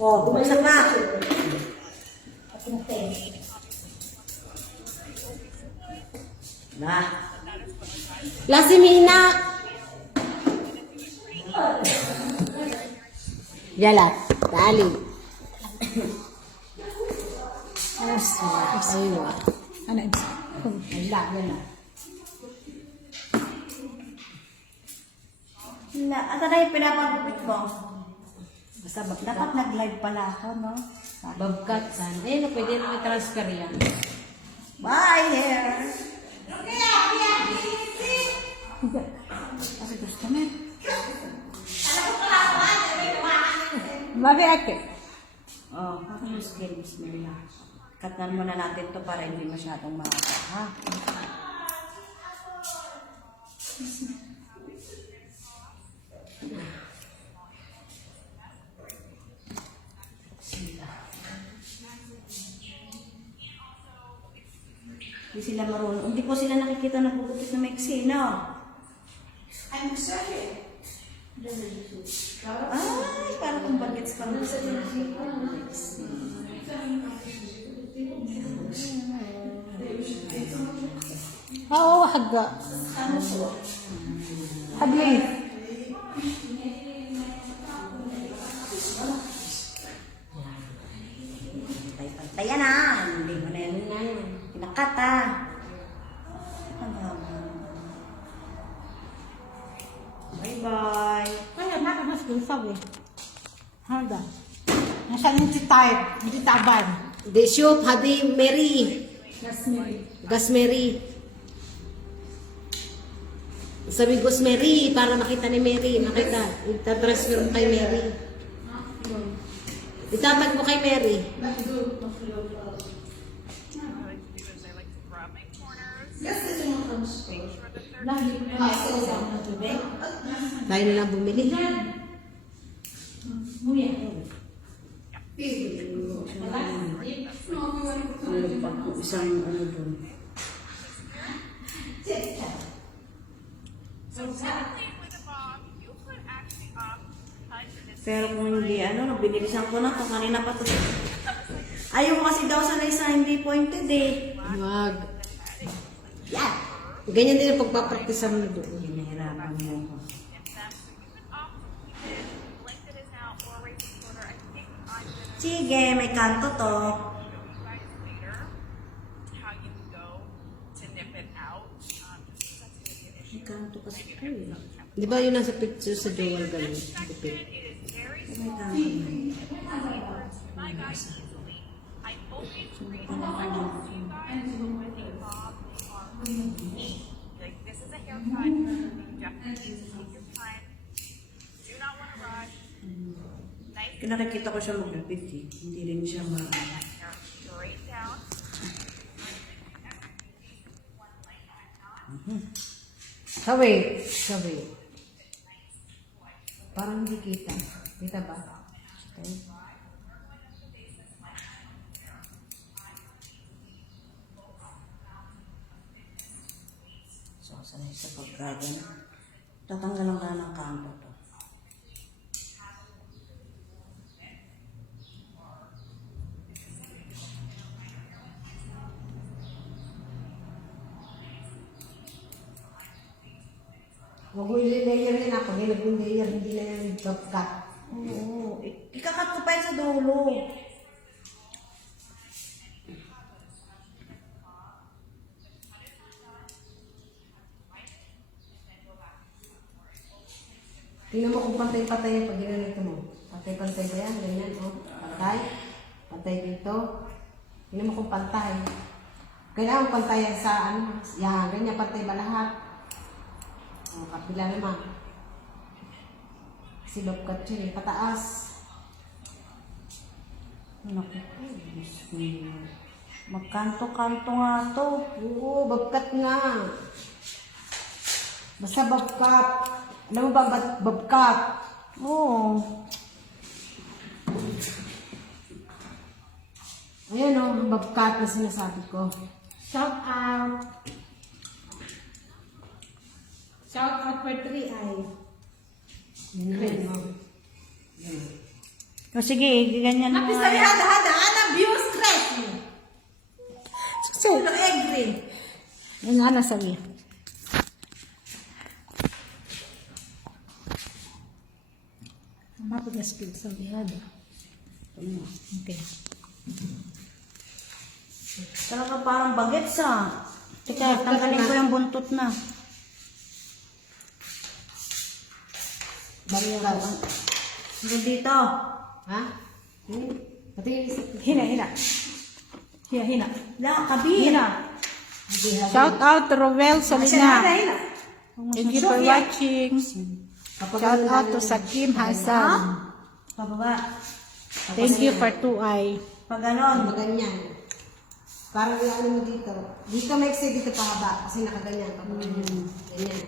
Oh, bumagsak na. Na. Lasimina. Jalat. Dali. Ayun. Ano yun? Wala, wala. Ito na yung pinapagupit ko. Basta Dapat nag-live pala ako, no? Babkat san. Ayun, pwede na may transfer yan. Bye, hair! kasi gusto na. Bakit ate? Oh, ako yung skin, bismillah. Katnan muna natin to para hindi masyadong mahaba, ha? Hindi sila marunong. Hindi po sila nakikita nagugupit na maiksi, no? I'm sorry. Ay, parang kung bagets pa rin sila. Oo, haga. Hagli. Pantay-pantayan na. Hindi mo na yan pinakat, ha? Bye-bye. Kaya natin mas gusaw eh. Haga. Nasaan yung type? Hindi taban. The shop, hadi Mary. Gasmeri. Sabi Gosmeri, para makita ni Mary. Makita. Itatransfer mo kay Mary. Itatag mo kay Mary. Tayo na lang bumili. Isang ano doon. Pero kung hindi, binilisan ko na to. Kanina pa to. Ayaw kasi daw sa isa hindi pointed eh. Wag. Yeah. Ganyan din ang pagpapraktisan mo doon. Hinahirapan mo ako. Sige, may kanto to. May kanto kasi ito eh. Di ba yun nasa picture sa Joel ganun? Gupit. May kanto na. Nakikita ko siya maglapit eh. Hindi rin siya Sawi. Sawi. Parang hindi kita. Kita ba? Okay. So, sanay sa pagkagan. Tatanggalan ka ng kanto to. Huwag mo i-layer rin ako. Hindi nag-layer. Hindi na yan babkat. Oo. Ikakat ko pa yun sa dulo. Tingnan mo kung pantay-pantay yung pag ginanito mo. Pantay-pantay ba yan? Ganyan, oh. Pantay. Pantay dito. Tingnan mo kung pantay. Kailangan pantay yan sa ano. Yan, ganyan. Pantay ba lahat? O, kapila naman. Kasi babkat yun eh. Pataas. Naku po. Magkanto-kanto nga to. Oo, babkat nga. Basta babkat. Alam mo ba, babkat? Oo. Ayan o, babkat na sinasabi ko. Shout out. Shout out for 3i. Yun rin, o. O sige, ganyan mo. Napis na hada-hada. Ana, views, stress. So, Pero agree. yung ano sabi? Mapagas-pil sa bihada. Okay. Talaga parang bagets ah. Teka, tanggalin ko yung buntot na. Balikan. Hanggang dito. Ha? Patingin sa Hina, hina. Hina. La, kabir. Shout out to Roel Hina, Solina. hina. Thank you for watching. Shout out to Sakim Hassan. Pababa. Ano Thank you for 2i. Pag ganon. Maganyan. Parang yung ano mo dito. Dito may exit, dito pahaba. Kasi nakaganyan. Ganyan.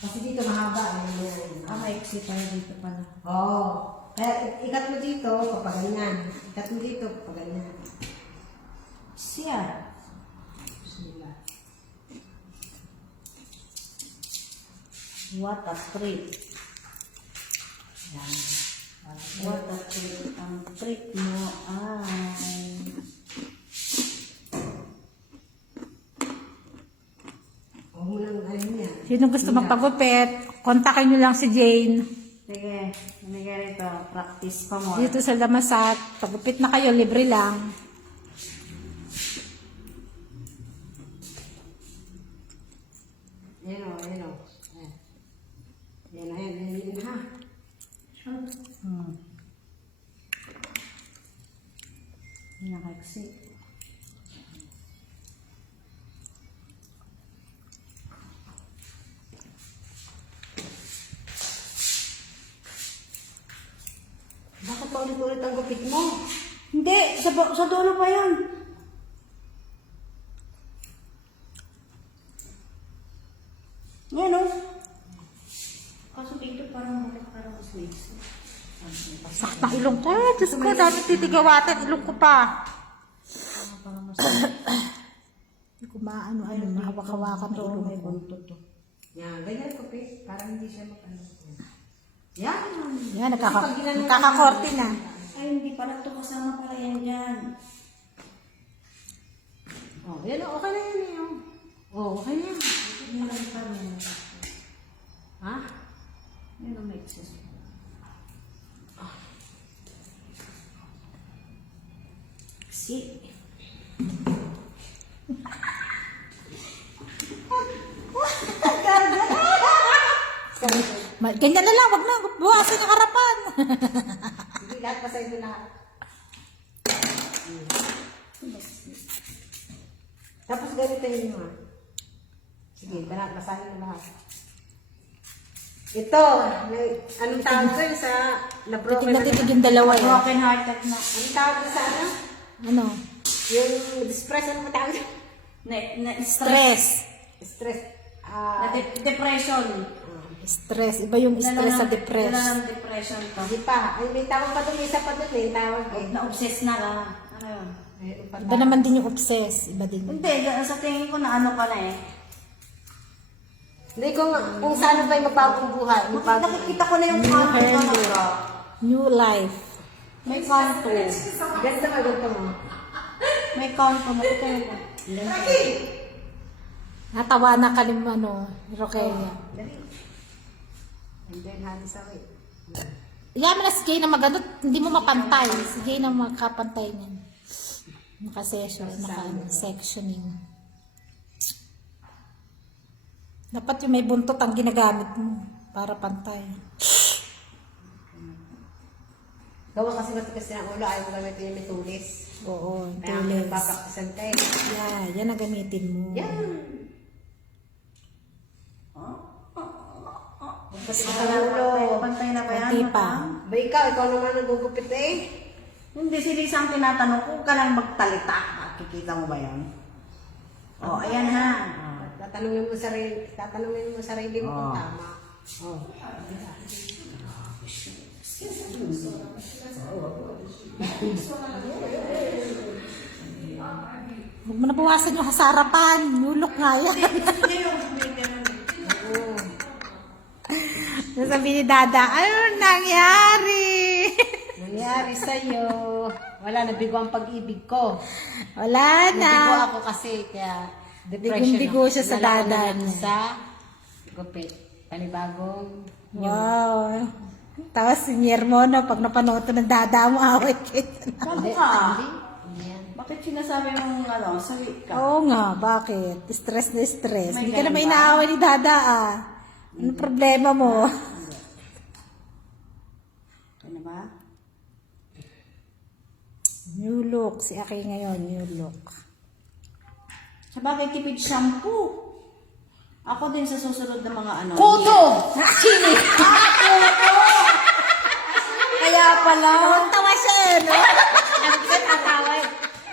Kasi dito mahaba. Ganyan. Ah, may exit tayo dito pala. Oo. Kaya ikat mo dito, papaganyan. Ikat mo dito, papaganyan. Siya. Bismillah. What a treat. Yan. What a treat. Ang treat mo ay... Huwag mo nang ano niya. Sino gusto magpagupit, kontakin nyo lang si Jane. Sige, nangyari rito. Practice pa mo. Dito sa Lamasat. Pagupit na kayo, libre lang. Ayan o, ayan o. Ayan, ayan ha. Hindi naka-exit. Bakit pa ulit-ulit ang gupit mo? Hindi, sa dulo pa yun. Yan o. Kaso dito parang sweets. Saktang ilong ko. Diyos ko, dami titigawatan. Ilong ko pa. Hindi ko maano-ano, mahawak-hawakan ang ilong May ko. buntot to. Yan, ganyan gupit. Parang hindi siya mag-ano. Yan. Yan, nagkakakorte na. Ay, hindi pala ito kasama pala yan dyan. Oh, yan o, okay na yan eh. Oh, okay na yan. Yan lang pa rin. Ha? Yan ang may excess. Si. Ganyan na lang, wag na. Buwasan yung harapan. Sige, lahat pa sa ito lahat. Tapos ganito mo. Sige, basahin mo lahat. Ito, may, anong tawag ko yun sa labroken? Titig na titig yung dalawa yan. Broken hearted na. Anong tawag ko sa ano? Ano? Yung distress, ano mo tawag? Stress. Stress. Depression. Stress. Iba yung stress sa depress. Dala ng depression to. Hindi pa. Ay, may tawag pa doon, may isa pa doon, may tawag eh. Na-obsess na ka. Ano yun? Mayroon pa Iba naman din yung obsess. Iba din. Hindi, sa tingin ko na ano ka na eh. Hindi kung saan ba yung mapagong buhay. Nakikita ko na yung kanto talaga. New life. May kanto. Ganda ka, ganda mo. May kanto. Makita mo. Natawa na ka ni Roquelia. And then, halos ako eh. Yaman na si Jay na magano, hindi mo mapantay. Si Jay na makapantay niyan. Naka-session, naka-sectioning. Dapat yung may buntot ang ginagamit mo para pantay. Gawa kasi matigas na ulo, ayaw mo gamitin yung may tulis. Oo, Kaya ako tulis. nagpapaktisan tayo. Yan ang gamitin mo. Yan. Kasi Pantay sa ulo. Pantay na ba yan? Pati pa. Ba ikaw naman nagugupit eh. Hindi, si Lisa ang tinatanong kung ka lang magtalita. Kikita mo ba yan? O, ayan ha. Tatanungin mo sarili mo kung Oh. tama. Oh. Huwag mo na bawasan yung sa harapan. Nulok nga yan. Oo. Sabi ni Dada, ano nangyari? Nangyari sa'yo. Wala, nabigo ang pag-ibig ko. Wala na. Nabigo ako kasi, kaya depression. Bigong-bigo siya sa Dinala ko dada na niya. Sa gupit. Panibagong. Wow. Tapos si Miermono, pag napanood to ng Dada mo, away kita. Bago ka. Hindi yan. Bakit sinasabi mong sawi ka? Oo nga, bakit? Stress na stress. May Hindi ka na ganun may ba? inaaway ni Dada ah. Ano problema mo? Ano ba? New look. Si Aki ngayon, new look. Sa bagay, tipid shampoo. Ako din sa susunod na mga ano. Kuto! Chili! Kaya pala. Tawa siya eh, no? Ang tatawa.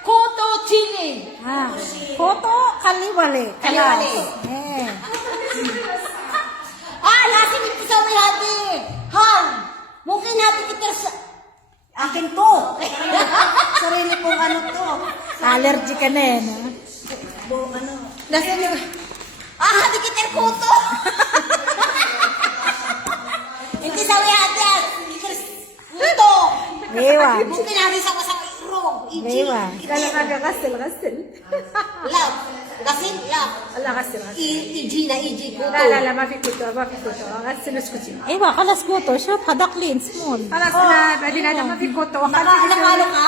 Kuto chili! Ah, Koto kaliwali. Kaliwali. Eh. Lasing ito sa may hati! Han! Mungkin hati kita sa... Akin to. Sarili kong ano to. Allergy ka na eh, no? Ano. Nasaan yung... hati kita kuto! Hindi sa may hati! Kuto! Ewa. Mungkin hati sa masang iro! Ewa. Kastil. Love! Kastil, love! Iji na iji kuto! Ewa, kalas ko to. Siya, padaklin, small. Nakalo ka?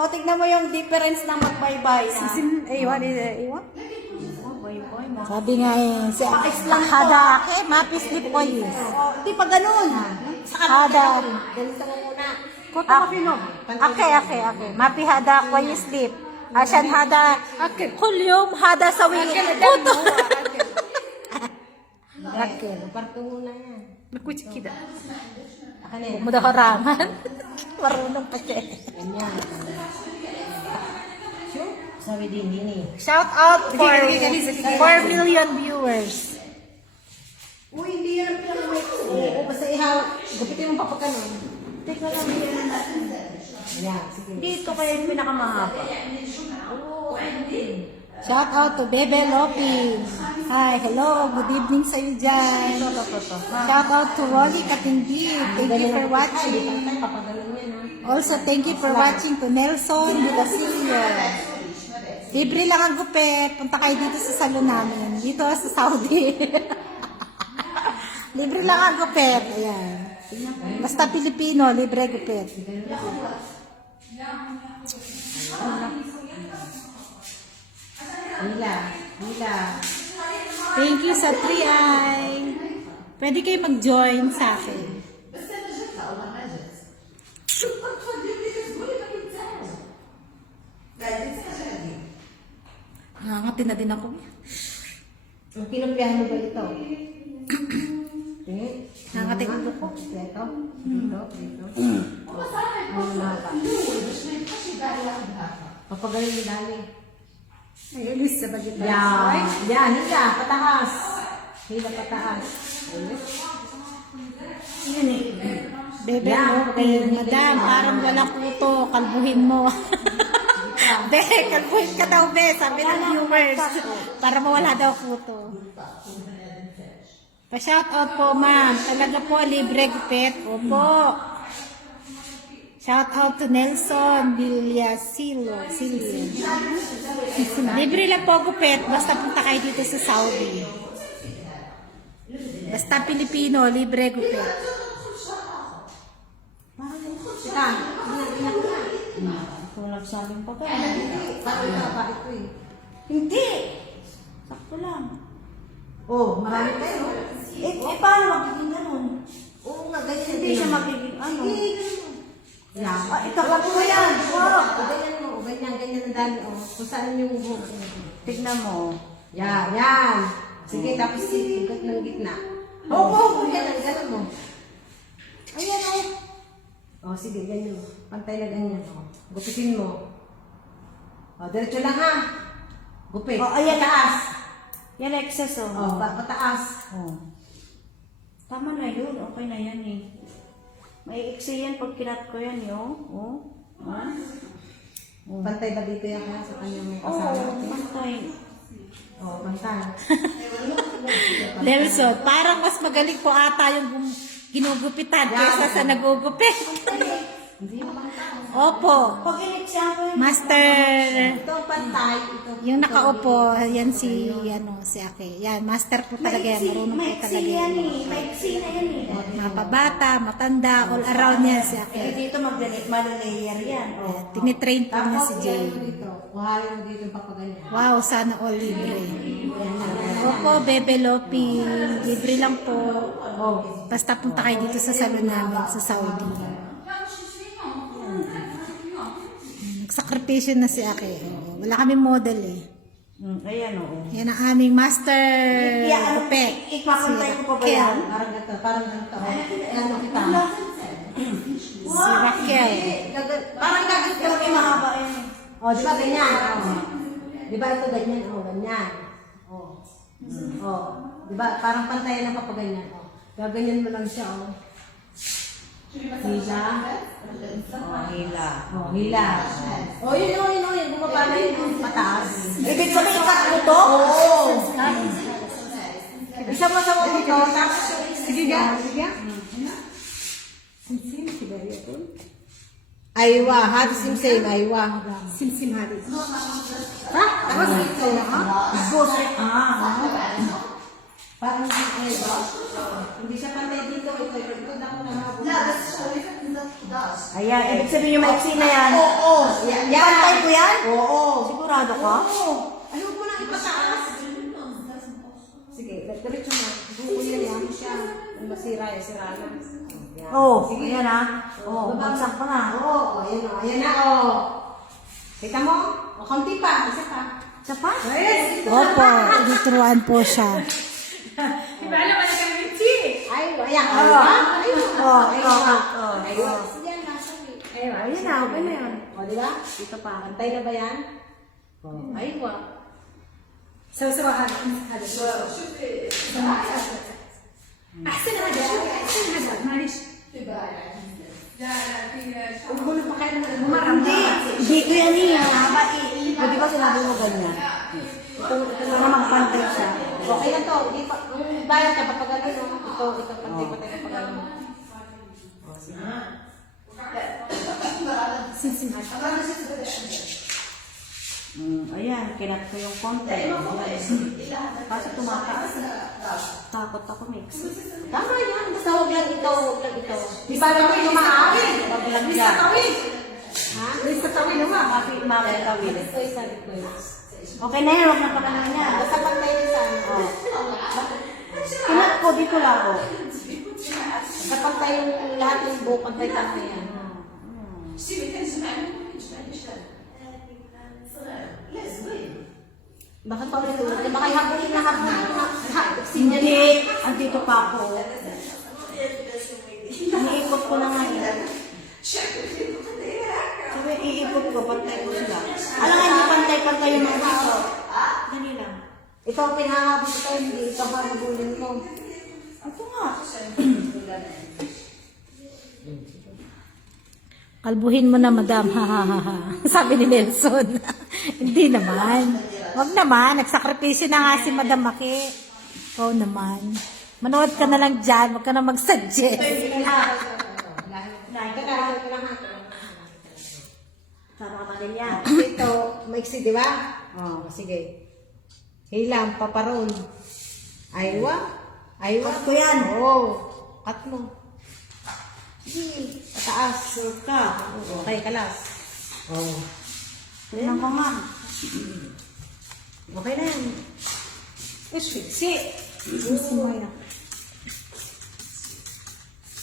O, tignan mo yung difference ng magbaybay. Sabi nga eh, si Hada, mapislip ko yun. Di pa ganun. Hada. Ganito mo muna. Ake. Mapi hada ko yung slip. Asyan hada, kulyum hada sa wingit. Puto. Ake. Parto muna yan. Akin yan. Muda harangan. Marunong pa siya. Ganyan. Sabi din eh. Shout out for 4 million viewers. Uy, hindi yan ang pinaka-mic. Oo, basta ihaw. Gupitin mo pa nun. Teka lang, yan natin. Yan, sige. Dito kaya yung pinakamahaba. Shout out to Bebe Lopez. Hi, hello, good evening sa iyo dyan. Shout out to Rolly Katindi. Thank you for watching. Papagaling yan, ha? Also, thank you for watching to Nelson Villasilio. Libre lang ang gupit. Punta kayo dito sa salon namin. Dito sa Saudi. Libre lang ang gupit. Ayan. Basta Pilipino, libre gupit. Nila. Thank you sa 3i. Pwede kayo mag-join sa akin. Nangangati na din ako. Ang kinumpihan mo ba ito? Nangangati ko ko. Ito? Dito? Ang mahaba. Papagaling ni Dali. Ay, Elise, sa bagay pa. Yan. Hila. Pataas. Pataas. Bebe, Yan, okay. Madam, parang wala kuto. Kalbuhin mo. Be, kalbuhin ka daw, be. Sabi ng viewers. Para mawala daw kuto. Pa-shoutout po, ma'am. Talaga po, libre gupit. Opo. Shoutout to Nelson Villasilio. Libre lang po gupit. Basta punta kayo dito sa Saudi. Basta Pilipino, libre gupit. Sika. Ito nagsabing pa ka. Ito eh. Hindi. Sakto lang. Oh, marami kayo. Paano magiging ganun? Oo nga, ganyan. Hindi siya magiging ano. Yan. Ikakat ko yan. Wow. O ganyan ang dami. O, kung saan yung buhok. Tignan mo. Yan. Sige, tapos ikot ng gitna. Oo, ganun mo. Ayan o. O, sige, ganyan. Pantay na ganyan. O, gupitin mo. O, diretso lang ha. Gupit. O, ayan. Pataas. Yan excess o. O, pataas. Tama na yun. Okay na yan eh. May iksi yan pag kinat ko yan yo. Pantay ba dito yan kaya sa kanyang may Oo, kasama? pantay. O, pantay. Nelson, parang mas magaling po ata yung ginugupitan kaysa sa nagugupit. Hindi mo pantay. Opo. Pag in-example, Master, Ito pantay. Ito. yung nakaupo, yan si, si Ake. Yan, master po talaga yan. Marunong po talaga yan. Maiksi na yan eh. Mapabata, matanda, all around yan si Eh, Ake. dito mag-layer yan. Oh. Tinitrain po niya si Tapos, Jay. yan mo dito. Kuhain mo dito yung papaganyan. Wow, sana all libre. Opo, Bebe Lopi. Libre lang po. Basta punta kayo dito sa salon namin sa Saudi. Nagsakripisyo na si Ake. Wala kami model eh. Ayan oo. Yan ang aming master gupit. Ipapantay ko pa ba yan? Parang ganito. Parang ganito. Ano kita? Si Raquel. Parang gagat ka. Kasi mahaba yan eh. O, di ba ganyan? O. Di ba ito ganyan? O, ganyan. O. O. Di ba? Parang pantayan ng papaganyan. O. Gaganyan mo lang siya. O. Hila. Oh, hila. O, hila. O, yun o, yun o. Yung bumaba na yun. Pataas. Ibig sabihin cut mo to? Oo. Isa mo sa mo dito. Tapos, sige nga. Sige nga. Aywa, hati sim-sim, aywa. Simsim hari. Ha? Tapos ito, ha? Parang aywa. Hindi siya pantay dito. Ito na ko na Ayan, ibig sabihin yung maiksi na yan. Oo. Yan. Pantay ko yan? Oo. Sigurado ka? Oo. Ayun mo nang ipataas. Sige, diretso na. Bukuyan mo siya. Masira, sira na. Yan. Oo, ayan ha. Oo, bagsak pa na. Oo, ayan o. Ayan na o. Kita mo? O, konti pa. Isa pa. Isa pa? Yes. Opo, tinuturuan po siya. Ay, ayan. Oo. Ayun. Oo, ikaw ka. Oo. Ayun. Yan, nasa ayun. Ayun na, okay na yun. O, di ba? Dito pa. Antay na ba yan? O, ayun. Umulo pa kayo ng Hindi, dito yan eh. Haba eh. O, di ba sinabi mo ganyan? Ito na magpantay siya. Okay na to. Di pa, bayad ka papagaling mo. Ito, pantay-pantay papagaling mo. O, sige. Ayan, kinat ko yung konti. Kasi tumataas. Takot ako mix. Tama yan. Basta huwag lang ito, huwag lang ito. Di ba naman tumaas? Wag lang yan. Ha? Lista tawin naman. Makakawin. Ito isa ito. Okay na yan, huwag na pagkakalan yan. Basta pantay na sa ano. Kinat ko dito lang ako. Basta pantay yung lahat ng buo, pantay-pantay yan. Bakit pa ulit ulit? Baka habulin na habulin na. Hindi, andito pa ako. Iniikot ko na nga yun. Sabi, iikot ko, pantay ko sila. Alam nga, hindi pantay-pantay yung mga dito. Dali lang. Ito ang pinahabol ko, hindi ito habulin ko. Ito nga. Kalbuhin mo na, madam. Ha, ha, ha, ha. Sabi ni Nelson. Hindi naman. Wag naman. Nagsakripisyo na nga si Madam Maki. Ikaw naman. Manood ka na lang dyan. Wag ka na mag-suggest. Sama ka din yan. Ito, maiksi, di ba? Oo, sige. Hilang, paparon. Aywa. Aywa. Cut ko yan. Oo. Cut mo. Sige. Pataas. Sure ka. Okay, kalas. Oo. Tignan ko nga. Okay na yan. Si. Gusto mo yan.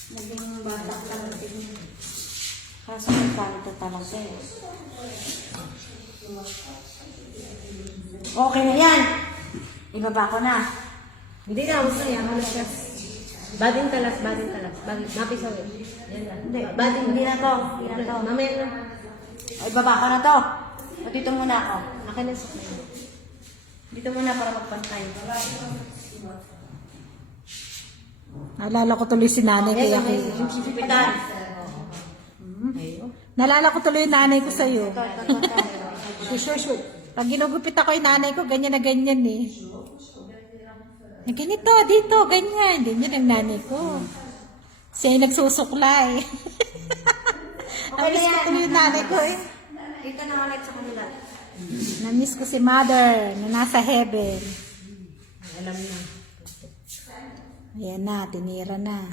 Naging bata ka lang din. Kaso may palito talaga eh. Okay na yan. Ibaba ko na. Hindi na, gusto niya. Malas ka. Bading kalas, bading kalas. Bading, napisaw yun. Yan na. Hindi, Bading, hindi na to. Hindi na to. Mamaya na. Ay, baba ko na to. O, dito muna ako. Akin na sa kanya. Dito muna para magpantay. Naalala ko tuloy si nanay kaya kay... Pitan. Naalala ko tuloy yung nanay ko sa'yo. Sure. Pag ginugupit ako yung nanay ko, ganyan na ganyan eh. Ganito, dito, ganyan. Ganyan ang nanay ko. Siya yung nagsusuklay. Namiss ko po yung nanay ko eh. Dito na ulit sa kanila. Namiss ko si mother na nasa heaven. Alam na. Ayan na, tinira na.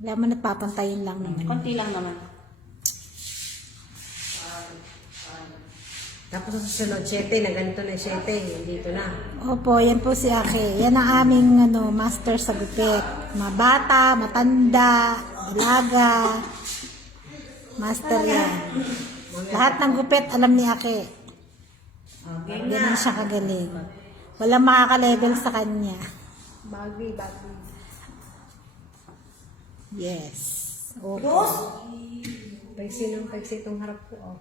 Wala mo nagpapantayin lang naman. Konti lang naman. Tapos sa susunod, 7 na ganito na 7. Dito na. Opo, yan po si Ake. Yan ang aming master sa gupit. Mabata, matanda, alaga. Master yan. Lahat ng gupit alam ni Ake. Okay Ganun siya kagaling. Walang makaka-level sa kanya. Bagay. Yes. Boss? Paiksi itong harap ko. Oh.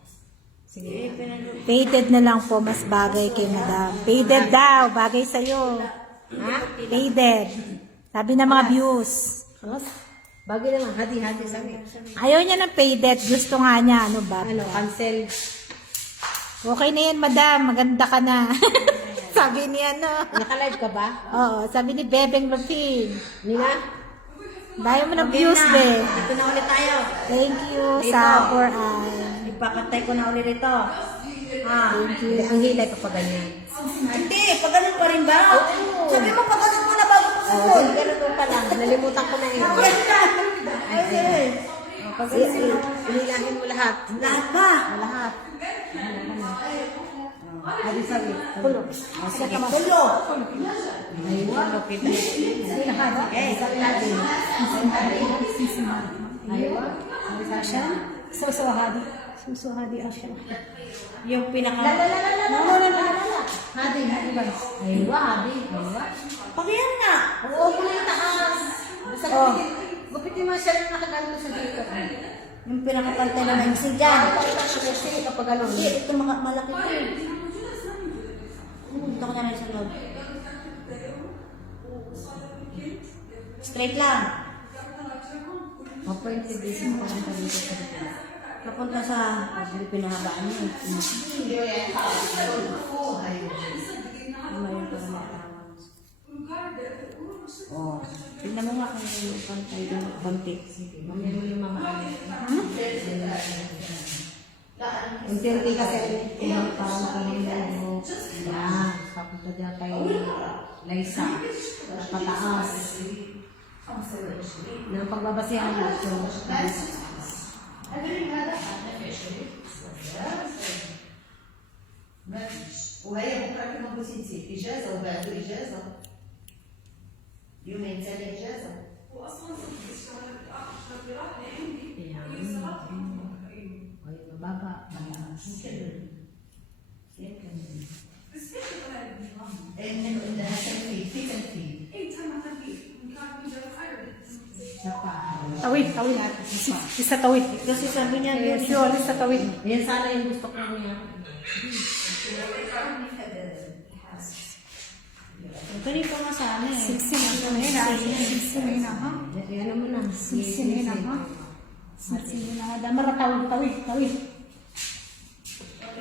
Sige. Faded na lang po, mas bagay kay madam. Faded daw, bagay sa'yo. Ha? Faded. Sabi ng mga views. Bagay naman. Hati sabi. Ayaw niya ng faded. Gusto nga niya, ano ba? Cancel. Okay na yan, madam. Maganda ka na. Sabi ni Naka-live ka ba? Oo, sabi ni Bebeng Lupin. Nina? Bayo mo ng Okay views, na. be. Dito na ulit tayo. Thank you Dito. sa for eye. Ipapatay ko na ulit ito. Ah. Thank you. Ang hilay ko pa ganyan. Hindi, pag ganun pa rin ba? Sabi mo pag ganun mo na bago pa Oo, sunod. ganito pa lang. Nalimutan ko na yun. Okay. Inilahin mo lahat. Lahat ba? Lahat. Hadi sabi. Pulo. Sige, tulo. Ayun. Okay. Sabi natin. Ayun. Susuhadi. Susuhadi asya. Yung pinaka... Hadi ba? Ayun, hadi. Pag yan nga. Oo, kung yung taas. Gupitin mo siya na nakaganto sa dito. Yung pinakapantay na maingsi dyan. Kapag ano. Hindi, ito malaki ko eh. Dito ko na rin sa loob. Straight lang. Mapo-integration pa lang dito sa dito. Papunta sa pinahabaan niya. Lumayan para matawag. Oh. Tignan mo nga kung yung pantay doon. Bantik. Mamaya mo yung mga unti-unti kasi para makamamaya mo. Yan. Papunta dyan kay Liza. Pataas. Nang pagbabasihan mo. وهي بكره كمان بوسيتي اجازه وبعده اجازه يومين ثاني اجازه Ay, mababa. انه عندها تنفيذ في تنفيذ Tawid. Isa tawid. Kasi sabi niya, Yes, yun, isa tawid. Yan sana yung gusto ko niya. ganito nga sana eh. Yan mo na. Tawid.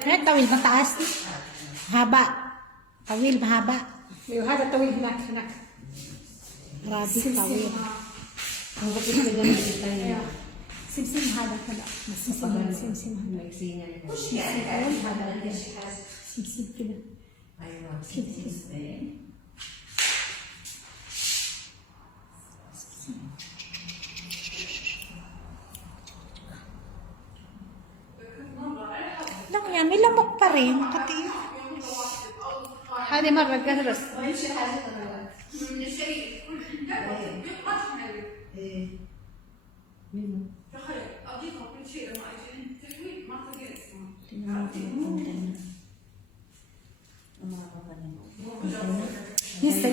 Eh, tawid mataas. Haba. Tawid, mahaba. Grabe, tawid. Ang kapit na ganun kita niya. Maiksi niya nito. ايوه Lang yan, may lamok pa rin. Kati. Hadi magagaras.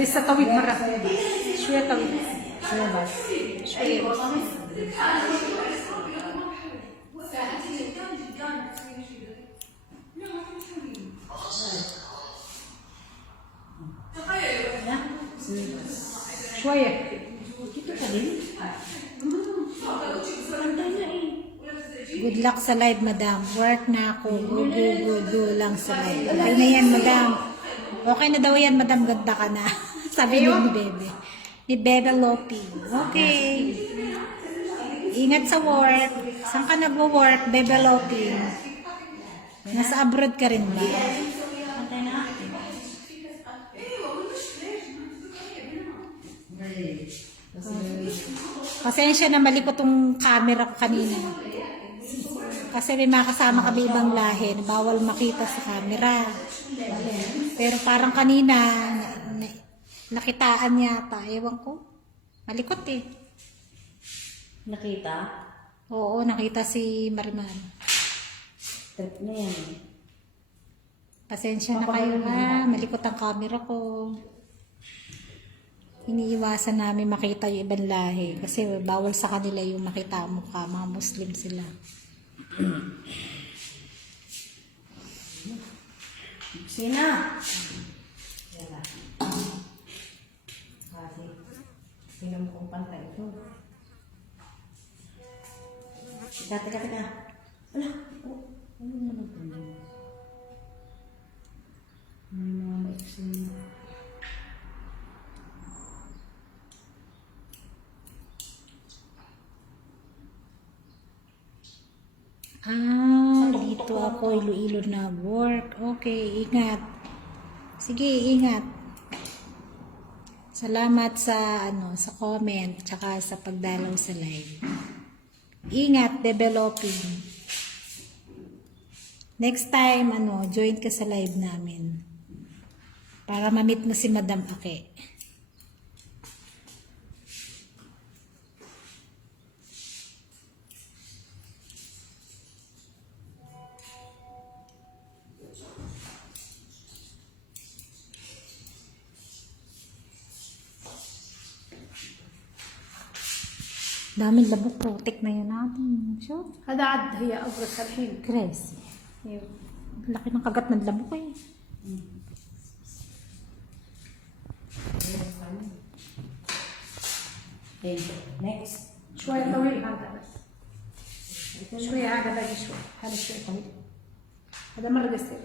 Isa tawid mara. Suya tawid. Suya ba? Suya. Dito ka din. Pantay na eh. Good luck sa live, madam. Work na ako. Go lang sa live. Okay na yan, madam. Okay na daw yan, madam. Ganda ka na. Sabi ni Bebe. Ni Bebe Lopi. Okay. Ingat sa work. Saan ka nag-work, Bebe Lopi? Nasa abroad ka rin ba? Pantay na natin. Pasensya na malikot tong camera ko kanina. Kasi may makasama kami ibang lahi na bawal makita sa camera. Pero parang kanina, nakitaan yata. Ewan ko. Malikot eh. Nakita? Oo, nakita si Mariman. Trip na yan. Pasensya na kayo ha. Malikot ang camera ko. Iniiwasan namin makita yung ibang lahi. Kasi bawal sa kanila yung makita ang mukha. Mga Muslim sila. Sina? Kasi, tingnan mo kung pantay ito. Teka. Wala. Oh, ano naman ito? May mga maiksi. Dito ako Iloilo na work. Okay, ingat. Sige, ingat. Salamat sa sa comment tsaka sa pagdalaw sa live. Ingat, developing. Next time, join ka sa live namin. Para ma-meet mo si Madam Ake. Daming labok, protect na yun natin. Sure. هذا عد هي أبرز الحين. Crazy. Laki ng kagat ng labok eh. Okay, next. شوي طويل هذا بس. شوي هذا باقي شوي. هذا شوي طويل. هذا مرة قصير.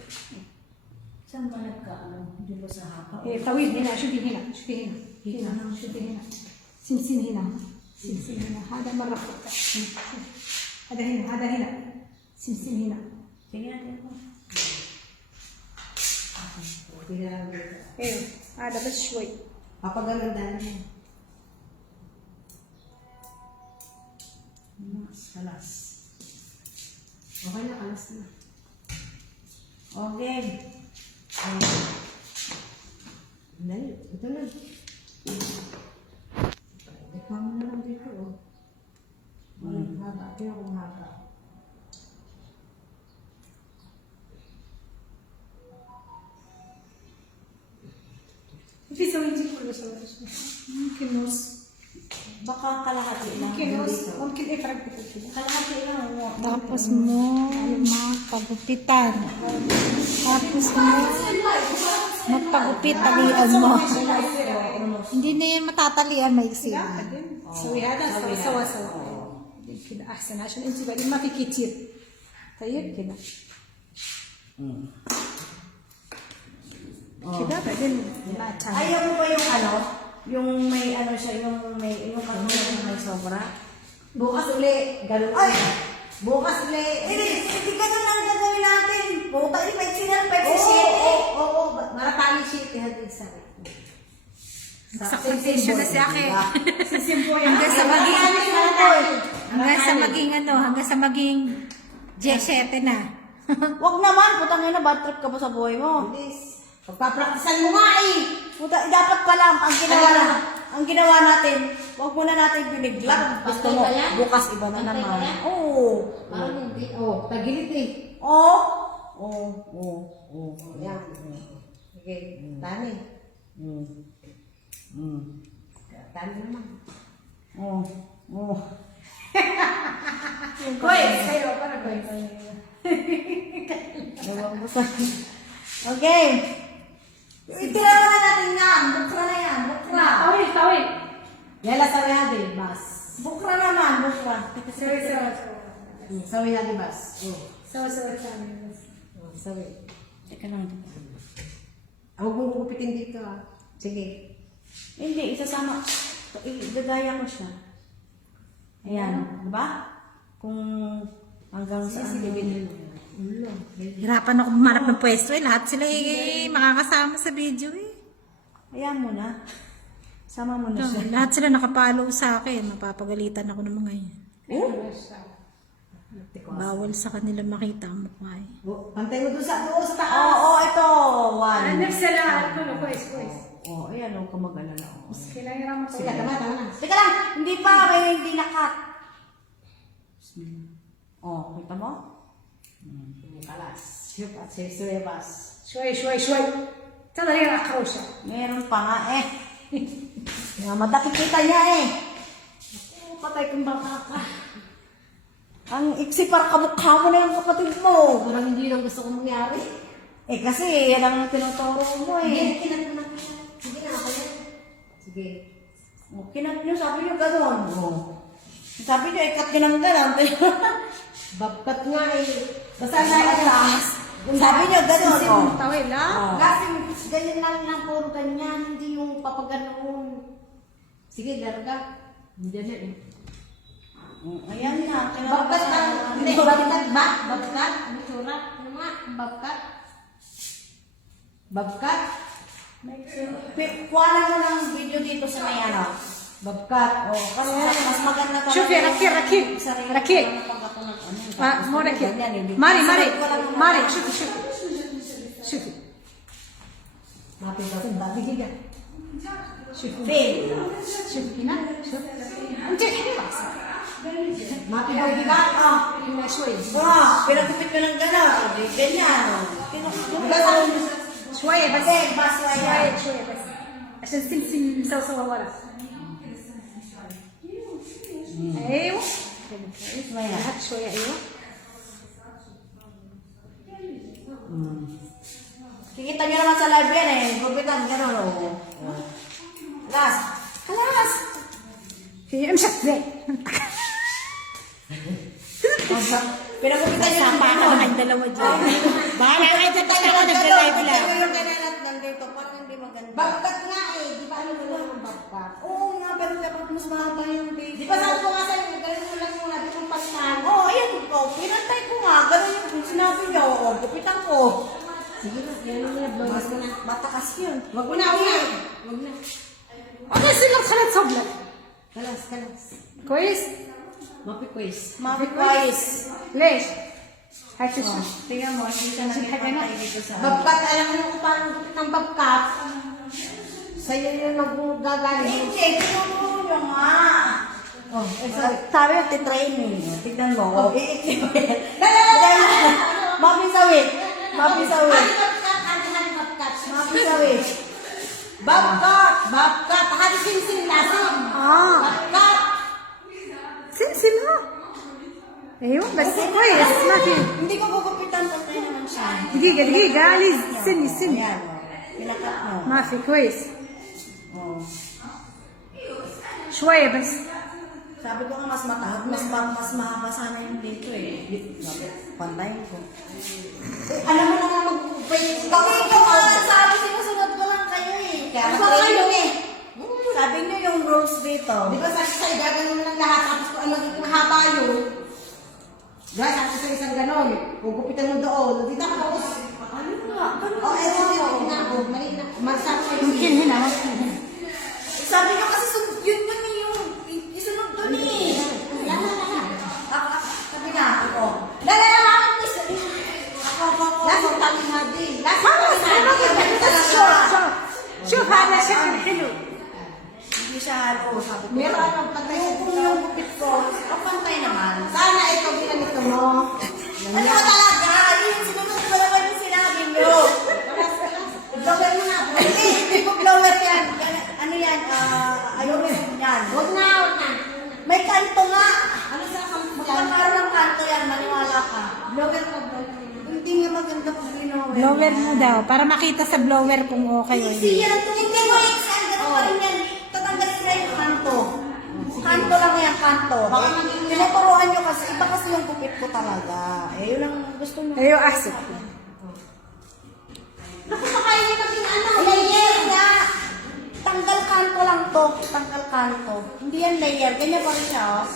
Saan ba nagka, di ba sa haka? إيه طويل هنا شوفي هنا شوفي هنا هنا شوفي هنا. سمسم هنا. سمسم هنا هذا مرة خطأ. هذا هنا سمسم هنا. Sige natin po. Tingnan dito. ايوه هذا بس شوي. Papagagandaan mo. Kalas. Okay na, kalas na. Okay. Dali, ito na. Ikaw mo na lang dito, oh. Haba, kaya kung haba. في سويتي كله سويتي. ممكن نص. Baka kalahati lang. ممكن نص. ممكن افرق كده. Kalahati lang. Tapos mo, magpagupitan. Tapos mo, magpagupit, talian mo. Hindi na yan matatalian, maiksi. سوي هذا سوي سوا كده احسن عشان انت بعدين ما في كتير. طيب كده. كده بعدين لا تعمل. Ayaw mo ba yung may siya, yung katulad na may sobra? Bukas uli. Ganun Ay! Bukas uli. Hindi ganun ang gagawin natin. Buka, ipaiksi na, Oo. Maratali sheet. Ihatid sa akin. Sakripisyo na si Ake. Sisimboyan. Hanggang sa maging G7 na. Wag naman, putang ina, bad trip ka ba sa buhay mo? Bilis. Pagpapraktisan mo nga eh. Puta, dapat pala, ang ginawa natin, wag muna natin binigla. Gusto mo, bukas iba na naman. Oo. Parang hindi. Oh, tagilid eh. Oo. Yan. Sige. Tani. Tani naman. Koy, sa'yo, para koy. Okay. Itirawa na natin yan. Bukra na yan. Bukra. طويل. Yala sawi hadi bas. Bukra naman. Bukra. سوي Sawi hadi bas. Oh. سوي ثاني بس. Sawi. Teka lang. Huwag mong kukupitin dito ah. Sige. Hindi, isasama. Gagaya ko siya. Ayan, di ba? Kung hanggang saan. Hirapan ako bumanap ng pwesto eh. Lahat sila makakasama sa video eh. Ayan mo na. Sama mo na No, siya. lahat sila nakapalo sa akin. Mapapagalitan ako ng mga yan. Bawal sa kanila makita ang mukha eh. Pantay mo doon sa taas. Oo, ito. One. نفس الكل كويس كويس Oh, ayan, huwag ka mag-alala. Oh. كلا يرى Sige, tama na. Teka lang, hindi pa, may hindi nakat. Oh, kita mo? Kalas. Shoot at sesuyabas. شوي شوي شوي ترى هي خروشه Meron pa nga eh. Madakit kita niya eh. Oh, patay kang baka ka. Ang iksi para kamukha mo na yung kapatid mo. Parang hindi yun ang gusto kong mangyari. Eh kasi yan ang tinuturo mo eh. Kinat mo na. Sige na ako yan. Sige. Oh, kinat nyo, sabi nyo gano'n. Oh. Sabi nyo, ikat nyo ng gano'n. Babkat nga eh. Basta na sabi nyo gano'n. Oh. طويل لا Oh. Kasi ganyan lang puro ganyan. Hindi yung papaganoon. Sige, larga. Hindi na eh. Ayan na. Babkat ang... Hindi, babkat ba? Babkat? Ano tura? Ano nga? Babkat? Babkat? Kuha mo ng video dito sa may ano. Babkat. Oh, kasi mas maganda talaga. شوفي ركي ركي Sarili ركي ko lang pag ako nag-ano. مو ركي Ganyan, hindi. ماري ماري Sarili ko lang naman. ماري شوفي شوفي شوفي Mapit ako. Dahil شوفي Fail. شوفي هنا شوفي انت الحين راسك Mapit ako, di ba? Ah, هنا شوي pinagupit ko ng gano'n. Di, ganyan. شوية بس Kasi, basta شوية yan. شوية بس عشان سمسم مسوسوة ورا ايوه Maya. هات شوية ايوه Kikita nyo naman sa live yan eh. Gupitan, gano'n. Oh. Last. Alas! في امشك زي Pinagupitan nyo ng Sapa ka gano'n. mga dalawa dyan. Bahala kayo dyan talaga, nag-live lang. Yung kailangan nandito, parang hindi maganda. Babkat nga eh. Di ba ano mo lang ang babkat? Oo nga, pero dapat mas mahaba yung video. Di ba sabi ko nga sa'yo, ganun mo lang muna, di mong pagkahan. Oo, ayan ko. Pinantay ko nga. Ganun yung sinabi niyo. Oo, gupitan ko. Sige na, yan mo na, blogas mo na. Matakas yun. Wag mo na, wag na. Wag na. اوكي سلم خلينا تصبلك Kalas, kalas. كويس Mapi-quiz. Mapit-wise. ليش؟ هاي تشوف Tingnan mo, hindi siya nagpapantay dito sa... Babkat, alam mo kung paano gupit ng babkat. Sa'yo yun mag-gagaling. Hindi, tinuturo nyo nga. Oh, sabi yung titraining. Tignan mo. Oh, iikli mo yan. Mapisawit. Mapisawit. Mapisawit. Babkat! Babkat! Hadi sin-sin nasin. Babkat! سلسل ها ايوه بس كويس ما في Hindi ko gugupitan. Pantay naman siya. دقيقة دقيقة علي سني سني Ayan. Pinakat mo. ما في كويس Oh. شوية بس Sabi ko nga mas mahaba sana yung dito eh. Pantayin ko. Alam mo na nga mag-pay. Kami ko nga, sabi sinusunod ko lang kayo eh. Kaya training eh. Sabi niyo yung rules dito. Di ba sabi sa'yo, gagawin mo ng lahat, tapos kung ano magiging mahaba yun. Diba, sabi sa isang ganon, gugupitan mo doon, dito ako. Ano nga? Ganun. O, eto, mali na ako, mali na. Masabi sa'yo. ممكن هنا ممكن هنا Sabi niyo kasi yun eh yung isunod doon eh. Sabi na ako. Lalalaman ko sa Ako. Lasang tali nga din. خلاص أنا شوف شوف هذا شكل حلو Hindi siya, sabi ko. Meron akong pantay sa Kung yung gupit ko, pantay naman. Sana ito ginamito mo. Ano ba talaga? Yung sinunod ko naman yung sinabi niyo. Blower mo na. Hindi ko blower yan. Ano yan? Ayun yan. Huwag na, huwag na. May kanto nga. Ano sa kampo yan? Magkakaroon ng kanto yan, maniwala ka. Blower ka, blower. Hindi nga maganda pag ginawa. Blower mo daw, para makita sa blower kung okay o hindi. Hindi yan. Hindi mo exam. Ganun pa rin yan. Tatanggal sila yung kanto. Kanto lang yan, kanto. Tinuturuan nyo kasi, iba kasi yung gupit ko talaga. Eh, yun ang gusto nyo. أيوة أحسن Naku, makain niyo maging ano. Ayan, yan nga. Tanggal kanto lang to. Tanggal kanto. Hindi yan layer. Ganyan pa rin siya, oh.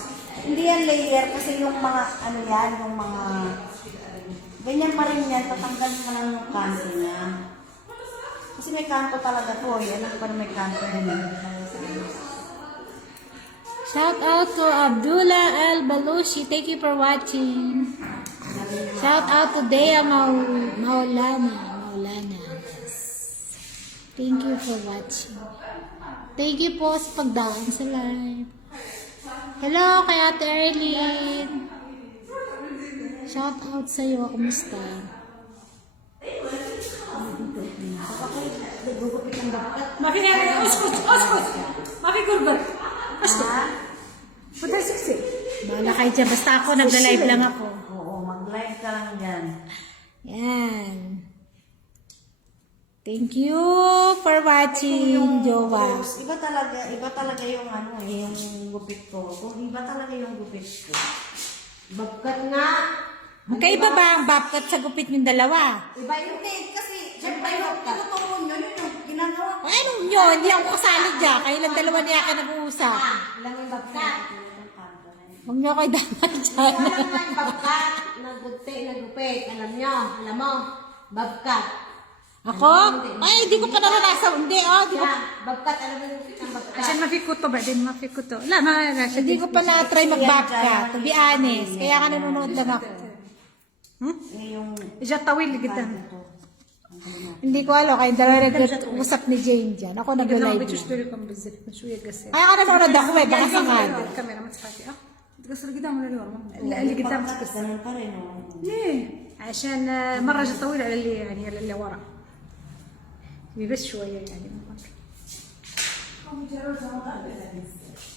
Hindi yan layer kasi yung mga, ano yan, yung mga, ganyan pa rin yan. Tatanggal ka lang yung kanto niya. Kasi may kanto talaga to, eh. Alam pa na may kanto yan. Shout out to Abdullah Al Balushi. Thank you for watching. Shout out to Dea Maulana. Yes. Thank you for watching. Thank you po sa pagdaan sa live. Hello kay Ate Erlyn. Shout out sa iyo. Kumusta? Mafi gurgur. Buta siksi. Bahala kayo dyan. Basta ako, nagla-live lang ako. Oo, mag-live ka lang dyan. Yan. Thank you for watching, Jowa. Iba talaga yung ano, yung gupit ko. Iba talaga yung gupit ko. Bagkat nga. Magkaiba ba ang babkat sa gupit ng dalawa? Iba yung take kasi, syempre yung tinuturo nyo, yun yung ginagawa ko. Ay, anong yun? Hindi ako kasali dyan. Kayo lang dalawa niya ka nag-uusap. Alam mo yung bagkat. Huwag niyo kayo dapat dyan. Alam mo yung bagkat. Nagupit. Alam mo. Bagkat. Ako? Ay, hindi ko pa naranasan. Hindi, oh. Di ko, Bagkat. Alam mo yung ng bagkat. عشان ما في كتب بعدين ما في كتب لا ما hindi ko pa na-try mag-babkat. To be honest. Kaya ka nanonood lang ako. Yung اجى طويل جدا Hindi ko alam. Kayo dalawa nag-usap ni Jane dyan. Ako قلنا nag-live بدي lang. اشتري لكم بالزيت شويه قصير Kaya ka nanonood ako eh. Baka sakali. الكاميرا ما تخافي تقصر قدام ولا اللي ورا لا اللي قدام تقصر ganun pa rin, oh. ليه عشان مره جت طويله على اللي يعني اللي ورا بس شويه يعني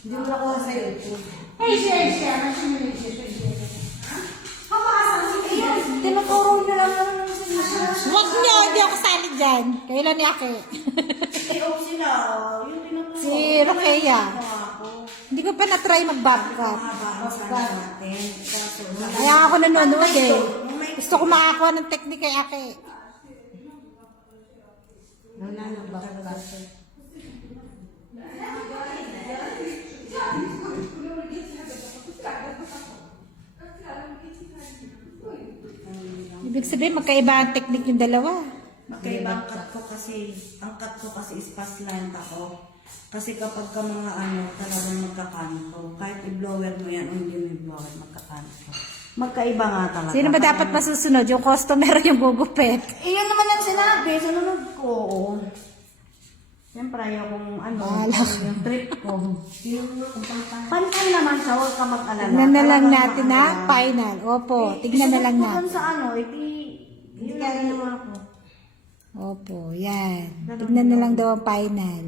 Hindi mo nakuha sa YouTube. Tinuturo nyo lang naman yung sinasabi. Huwag niyo. Hindi ako kasali dyan. Kayo lang ni Ake. Sila, oh. Yung tinuturo. Si Roquea. Ako. Hindi ko pa na-try mag-babkat. Babasa natin. Kaso, Kaya ako nanonood eh. Gusto ko makakuha ng technique kay Ake. Wala nang bagkat. Ibig sabihin, magkaiba ang technique yung dalawa. magkaiba ang cut ko kasi, is fast line ako. Kasi kapag ka mga ano, talagang magkakanto. Kahit i-blower mo yan o hindi mo i-blower, magkakanto. Magkaiba nga talaga. Sino ba dapat masusunod? Yung customer o yung gugupit? Iyon naman yung sinabi, sununod ko. Oo. Siyempre, yung ano, yung trip ko. Pantay naman siya, huwag ka mag-alala. Tignan na lang Talagang natin na maayos. final. Opo, tignan na lang Isunod ko natin. dun sa ano, hindi kaya naman ako. Opo, yan. Tignan na lang daw ang final.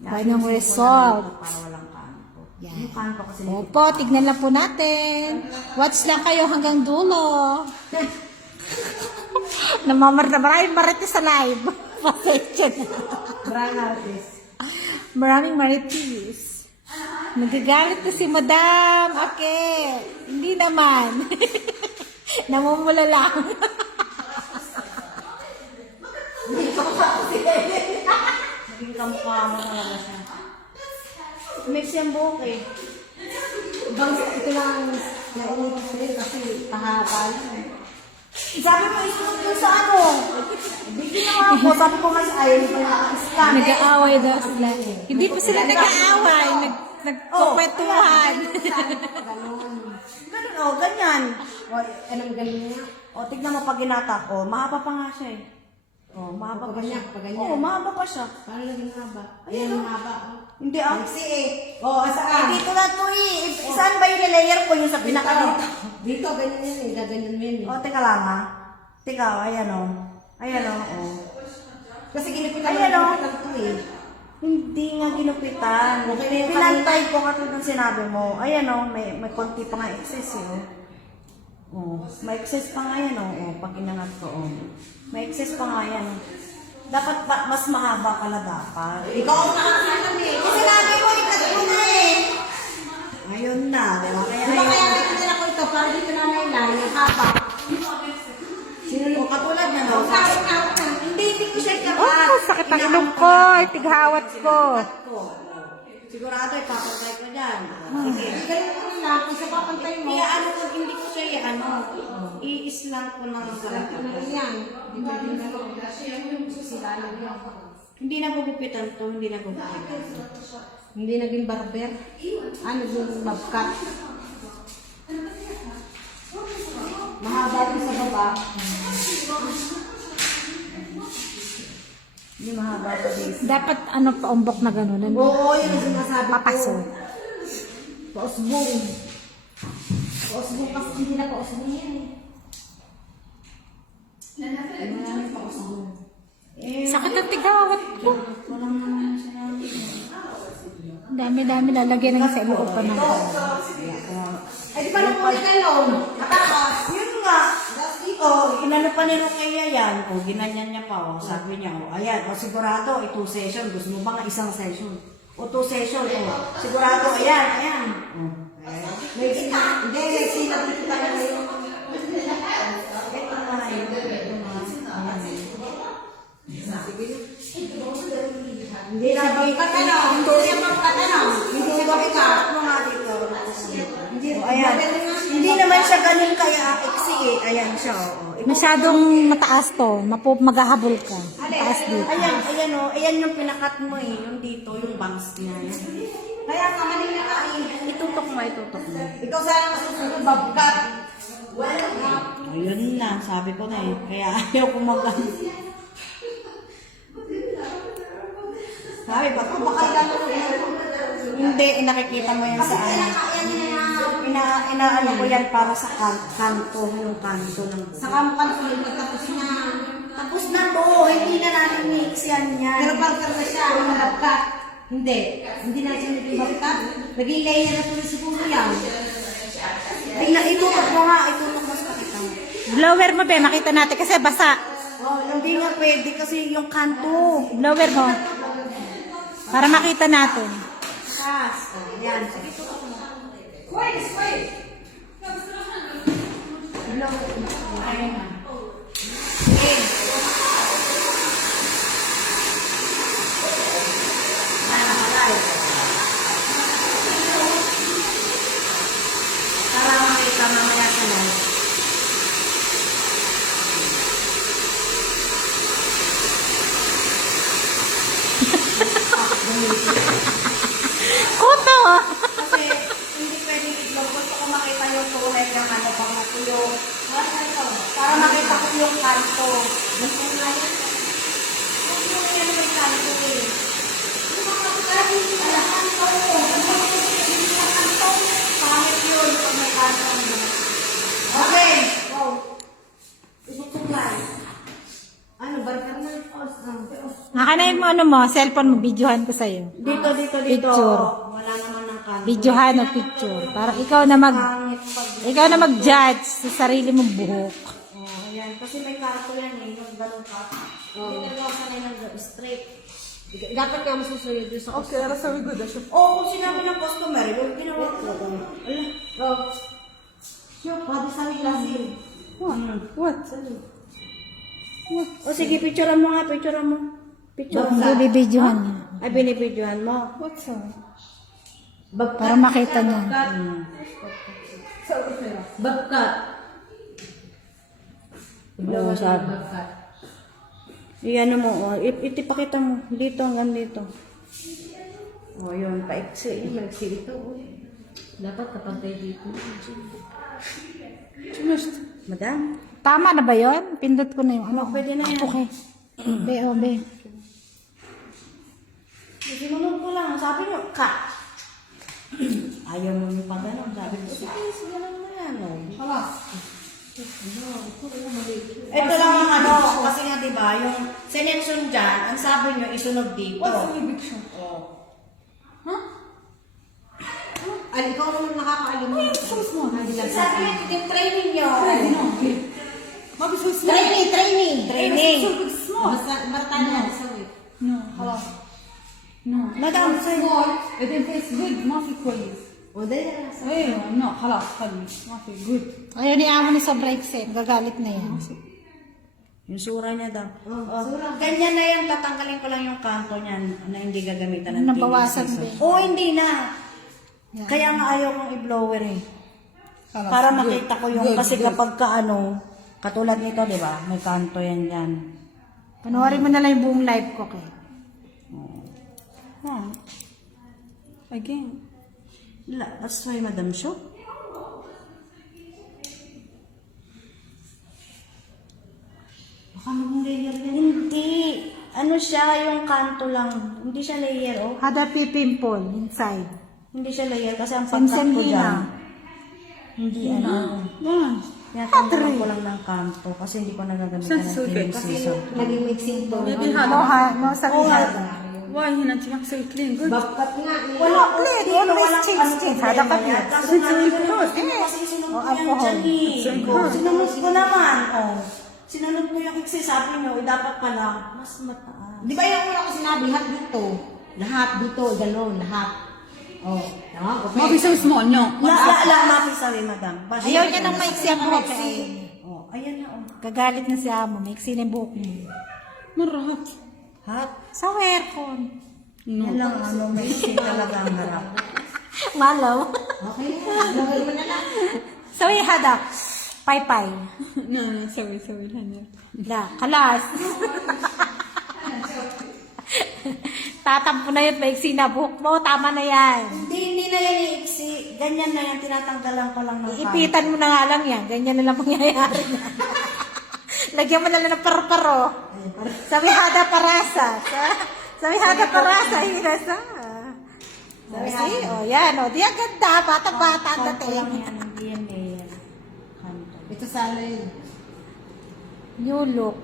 Final result. Para walang kanto. Yan. Yung kanto kasi Opo, tignan lang po natin. Watch lang kayo hanggang dulo. Maraming marites sa live. Pasensya na. Brand artist. Maraming marites. Nagagalit na si Madam. Okay. Hindi naman. Namumula lang. naging kamukha mo talaga siya. Mix yung buhok eh. Ito lang nainit ko rin kasi pahaba lang. Sabi mo, isunod dun sa ano. Bigyan na ako. Sabi ko nga sa ayaw ko na-scan. Nag-aaway daw sila. Hindi pa sila nag-aaway. Nagkukwentuhan. Ganun o, ganyan. O, anong galing niya? O, tignan mo pag ginata ko. Mahaba pa nga siya eh. O, mahaba pa siya. Pag ganyan. Oo, mahaba pa siya. Paano naging haba? Ayan ang haba. Hindi ah. Kasi oh, saan? Dito na to eh. Saan ba yung layer ko? Yung sa pinaka dito. Dito, ganyan yan eh. Gaganyan mo yan eh. O, teka lang ha. Teka, ayan o. Ayan o. Kasi ginipitan Ayan, oh. to eh. Hindi nga ginupitan. Okay na yung Pinantay ko katulad ng sinabi mo. Ayan o, may konti pa nga excess eh. Oh, may excess pa nga yan o. Oh, pag inangat ko o. May excess pa nga yan. Dapat mas mahaba pala dapat. Ikaw ang nakakalam eh. Kasi lagi mo ikat mo na eh. Ngayon na, di ba? Kaya Diba kaya natin ako ito para dito na nailan, yung haba. Sino yung katulad na no? Ang hawak na. Hindi ko siya ikakat. Oh, sakit ang ilong ko. Tighawat ko. Sigurado, ipapantay ko dyan. Sige. Ganun ko rin lang, kung sa papantay mo. Kaya ano ko, hindi ko siya i-islang ko ng Sarap na rin yan. Di ba din gano'n? Sila lang yan. Hindi nagugupitan to, hindi nagugupitan. Hindi naging barber. Ano yung babkat? Mahaba din sa baba. Hindi mahaba to this. Dapat ano paumbok na gano'n. Oo, yun ang sinasabi ko. Papaso. Pausbong. Pausbong kasi hindi na pausbong yan eh. Maraming pausbong. Sakit ang tighawat ko. Walang naman sinabi. Dami-dami lalagyan ng sa loob pa ng Eh, di ba nung muli kayo? Matakas. Yun nga. Oh, inano pa ni Rukaya yan. Oh, ginanyan niya pa. Oh, sabi niya, oh, ayan. Oh, sigurado, 2 session. Gusto mo ba nga isang session? O 2 session. Oh, sigurado, ayan, ayan. Oh, ayan. May sina. Hindi, may sina. Dito tayo ngayon. Ito na yun. Ito na. Hindi na babkat ano. Hindi na babkat ano. Hindi na babkat. Mo nga dito. Oh, ayan. Hindi naman siya ganun kaya iksi eh. Ayan siya. Oh. Masyadong mataas to. Maghahabol ka. Mataas dito. Ayan, ayan oh. Ayan yung pinakat mo eh. Yung dito, yung bangs niya. Kaya ka manila ka eh. Itutok mo, itutok mo. Ikaw sana masusunod babkat. Ayun na, sabi ko na eh. Kaya ayaw ko Sabi, baka Kailan mo hindi, nakikita mo yan sa ano. Inaano ko yan para sa kanto, yung kanto ng sa kamukha sulit tapos na. Tapos na to, hindi na natin mix yan yan. Pero barker na siya, yung babkat. Hindi. Hindi na siya naging babkat. Naging layer na tuloy siguro yan. Itutok mo nga, itutok mo sa kita mo. Blower mo, be. Makita natin kasi basa. Oh, hindi nga pwede kasi yung kanto. Blower mo. Para makita natin. Kas. Oh, yan. Sige, tutok mo. Ayun na. Sige. Para makita mamaya sa live. Kuto! Kasi hindi pwedeng itlog. Gusto ko makita yung tunay ng ano pang natuyo. Para makita ko yung kanto. Gusto nga yan. Gusto nga yan may kanto eh. Pangit yun pag may kanto. Okay. Go. Isusuklay. Ano, barker na. Nakanayin mo ano mo, cellphone mo, videohan ko sa'yo. Dito. Picture. Wala naman ng kanto. Videohan o picture. Para ikaw na mag-judge sa sarili mong buhok. Oh, ayan. Kasi may kanto yan eh. Yung ganun ka. Hindi talaga ako sanay ng straight. Dapat ka masusunod doon sa Oo, kung sinabi ng customer, yung ginawa ko. Oh. Sure, pwede sa klasin. What? O sige, picturean mo nga, picturean mo. Picture mo. Hindi bibidyohan niya. Ay, binibidyohan mo. What's up? Para makita niya. Babkat. Oo, sabi. Iyan mo, oh. Itipakita mo. Dito hanggang dito. O, yun, paiksi. Magsili ito. Dapat kapantay dito. Madam? Tama na ba yon? Pindot ko na yung ano. Pwede na yan. Okay. Be. Sinunod ko lang. Sabi nyo, cut. Ayaw mo yung pag ganun. Sabi ko, sige lang mo yan. Oh. Ito lang ang ano, kasi nga diba, yung selection dyan, ang sabi nyo, isunod dito. What's the big show? Oh. Ay, ikaw naman nakakaalam mo. So small. Hindi lang Sabi nyo, yung training nyo. Maybe so small. Training. So big small. Basta martanya na sa wit. No, خلاص. No. Madam, sir. small. بعدين في good ما في كويس. O, dahil na sa ايوه no خلاص خلي ما في good. Ayaw ni amo ni Sobra Iksen. Gagalit na yan. Yung sura niya daw. Sura. Ganyan na yan, tatanggalin ko lang yung kanto niyan na hindi gagamitan ng Nabawasan TV din. Oo, hindi na. Kaya nga ayaw kong i-blower eh. Para makita ko yung, kasi kapag ka katulad nito, di ba? May kanto yan dyan. Panoorin mo na lang yung buong live ko kay. Yan. Again. That's why Madam Show. Baka maging layer yan. Hindi. Ano siya, yung kanto lang. Hindi siya layer, oh. Hada pimple inside. Hindi siya layer kasi ang pagkat Simsim ko hina. dyan. Hindi ano. Kaya tanggalan ko lang ng kanto kasi hindi ko nagagamitan ng TV season. Naging mixing to. No, sabi hada. Why he not so clean? Good. Babkat nga. Wala, clean. Always change. Hada ka yan. clean. Kaso kasi sinunod ko yan dyan eh. Sinunod ko naman. Sinunod ko yungiksi. Sabi nyo, dapat pala mas mataas. Di ba yung una ko sinabi, lahat dito. Lahat dito, gano'n, lahat. Oh, tama? Maybe so small, no. Mati sabi, madam. Ayaw niya nang maiksi ang buhok kay. Oh, ayan na oh. Gagalit na si Amo. Maiksi na yung buhok mo. Marahap. Hot. Sa aircon. Yan lang mayiksi talaga ang harap. Malaw. Okay na, gawin mo na lang. Sabi hada. Pay-pay. No, sorry, Hanya. La, kalas. Tatampo na yun, maiksi na buhok mo. Tama na yan. Hindi na yan iiksi. Ganyan na yan, tinatanggalan ko lang ng Iipitan mo na nga lang yan. Ganyan na lang mangyayari na. Lagyan mo na lang ng parparo. Sabi hada parasa. Sabi hada parasa. Hinasa. Sabi, oh yan, oh. Di ang ganda. Bata-bata ang Kanto lang dating. yan, hindi yan layer. Kanto. Ito sana yun. New look.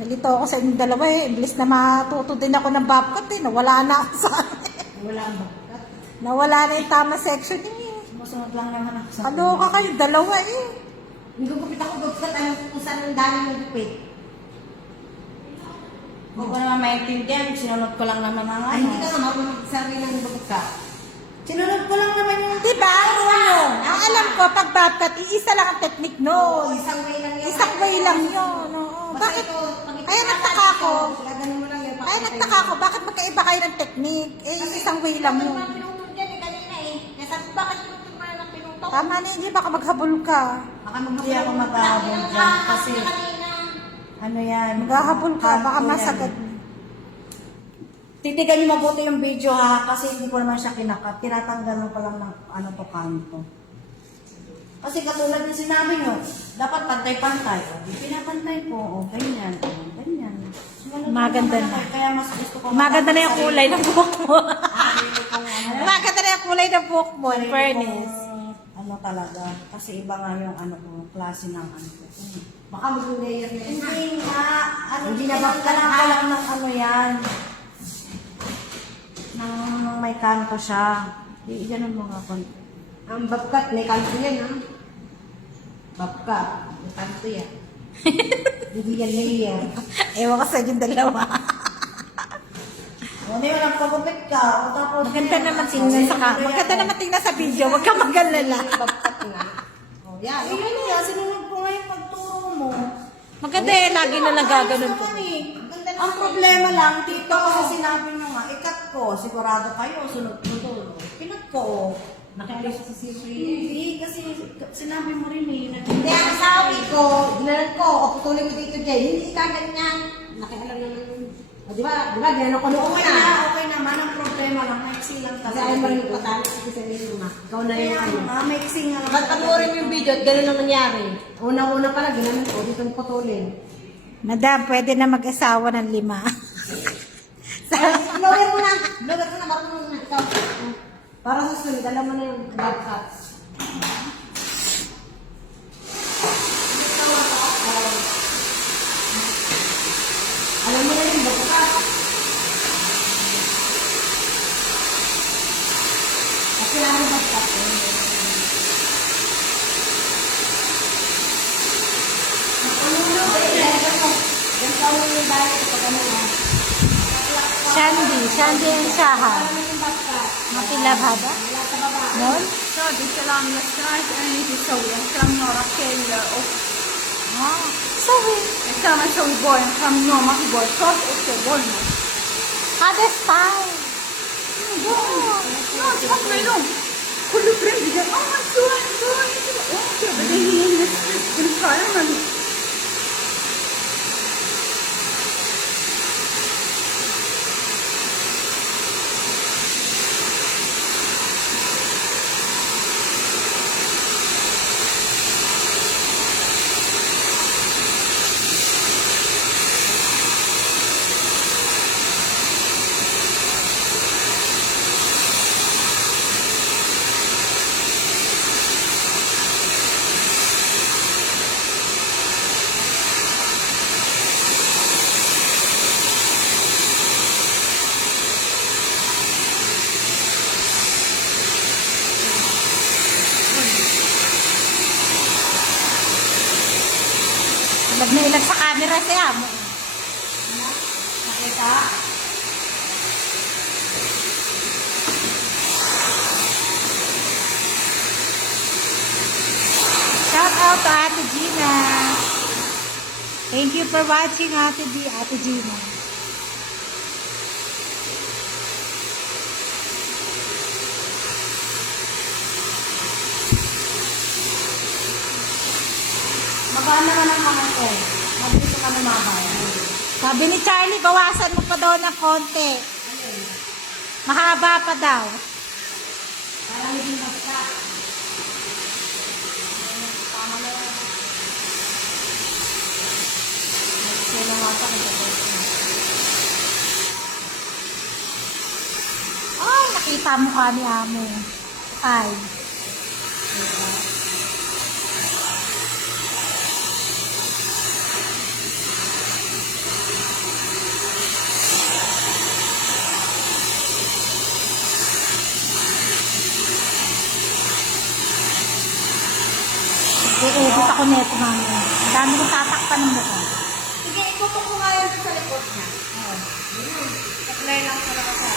Nalito ako sa inyong dalawa eh. Imblis na matuto din ako ng babkat eh. Nawala na ako sa Wala ang babkat. Nawala na yung tama section niya eh. Sumusunod lang naman ako sa... Kaloka kayo, dalawa eh. Hindi ko gupit ako babkat, alam ko kung saan ang dami ng gupit. Hindi ko naman maintindihan. Sinunod ko lang naman ang Ay, hindi ka naman magsabi ng babkat. Sinunod ko lang naman yung... Diba? Ang alam ko, pag babkat, iisa lang ang technique Oo, noon. isang way lang yan. Isang way lang yun. Oo. Basta Bakit? ito, pag ito Kaya nasa nagtaka dito, ko. Laganin mo lang yan. Kaya nagtaka ko, bakit magkaiba kayo ng technique? Eh, isang way lang yun. Pinutol dyan eh, kanina eh. Kaya sabi ko, bakit pinutol mo na ng pinutol? Tama na hindi, baka maghabol ka. Baka Hindi ako maghahabol dyan kasi... Ano yan? Maghahabol ka, baka kanto yan. masagad. Titigan niyo mabuti yung video ha, kasi hindi ko naman siya kinakat. Tinatanggalan ko lang ng kanto. Kasi katulad yung sinabi nyo, dapat pantay-pantay. O, pinapantay ko, o, ganyan, o, ganyan. Maganda na. Kaya mas gusto ko... Maganda na yung kulay ng buhok mo. Sarili kong ano, Maganda na yung kulay ng buhok mo, in sarili fairness. kong ano talaga. Kasi iba nga yung ano ko, klase ng ano ko. Baka maging layer na yan. Hindi nga, Hindi na tinatanggalan ko lang ng ano yan. Nang may kanto siya. Di, ganun mo nga konti. Ang babkat, may kanto yan ha. Babkat, may kanto yan. Hindi yan layer. Ewan ko sa inyong dalawa. O, di mo nagpagupit ka. O, tapos... Maganda naman tingnan maganda naman tingnan sa video, wag ka magalala. Babkat nga. Oh, yan. Eh, yun nga, sinunod ko nga yung pagturo mo. Maganda eh, lagi na lang gaganon ko. Ang problema lang, dito kasi sinabi nyo nga, ikat ko, sigurado kayo, sunod-sunod. Pinat ko, Nakikita sa sisi. Hindi, kasi sinabi mo rin eh. Hindi, ang sabi ko, ginalan ko, o putulin mo dito dyan. Hindi ka ganyan. Nakialam naman. O, di ba, ginalan ko noon Okay na. na, okay naman. Ang problema lang, maiksi lang Kasi talaga. ayaw mo rin patalo sa sarili mo. Ikaw na rin Kaya ano. nga, maiksi nga lang. Ba't panoorin mo yung video at gano'n ang nangyari? Una-una pala, ginalan ko, dito mo putulin. Madam, pwede na mag-asawa ng 5. Lower mo na. Lower mo na, marunong na. Ikaw. Para sa sunod, alam mo na yung bad cuts. Alam mo na yung bad cuts. Kasi namin bad cuts. Shandy and Shaha. Matilab haba? Noon? هذا كلام السنايت انا نيجي اسويه كلام نورا كيل اوف سوي. كلام اسوي بوي كلام نور ما في بوي صوت اوكي بوي هذا ستايل. لا تحط معلوم كله فريند قال اوكي بعدين هي هنا بنتكلم Ilag na ilag sa camera siya. Nakita? Shout out to Ate Gina. Thank you for watching, Ate Gina. Mabaan naman ang mga ko. Mabilis ka lumabay. Sabi ni Charlie, bawasan mo pa daw ng konti. Mahaba pa daw. Parang hindi basta. Tama na yan. Nagsulo nga pa kung Ay, nakita mo ka ni Amo. Ay. I-edit ako neto mamaya. Ang dami kong tatakpan ng mukha. sige, itutok ko nga yun sa likod niya. Oo. Apply lang talaga sa